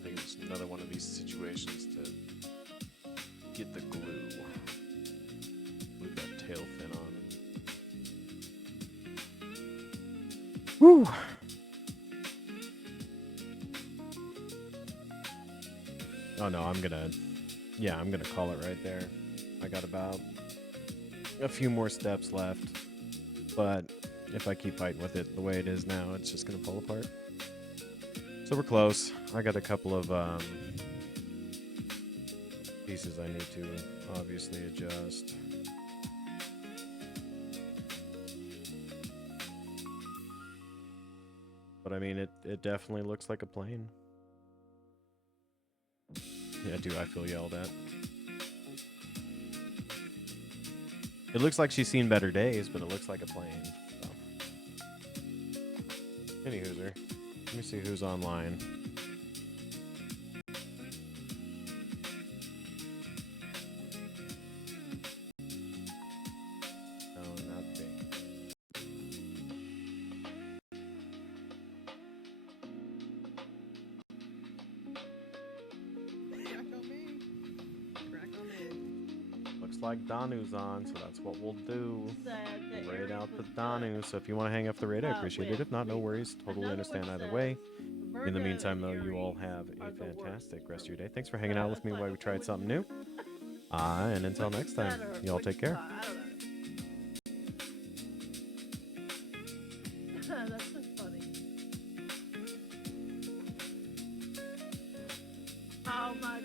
I think it's another one of these situations to get the glue. With that tail fin on. Woo! Oh no, I'm gonna call it right there. I got about a few more steps left, but if I keep fighting with it the way it is now, it's just gonna fall apart. So we're close. I got a couple of pieces I need to obviously adjust. But I mean, it definitely looks like a plane. Yeah, dude, I feel yelled at. It looks like she's seen better days, but it looks like a plane. So. Anywho's-er. Let me see who's online. No, not me. Looks like Danu's on, so that's what we'll do. Raid out the Danu. So if you want to hang up the raid, I appreciate it. If not, no worries. Totally understand either way. In the meantime, though, you all have a fantastic rest of your day. Thanks for hanging out with me while we tried something new. And until next time, y'all take care. That's so funny. Oh my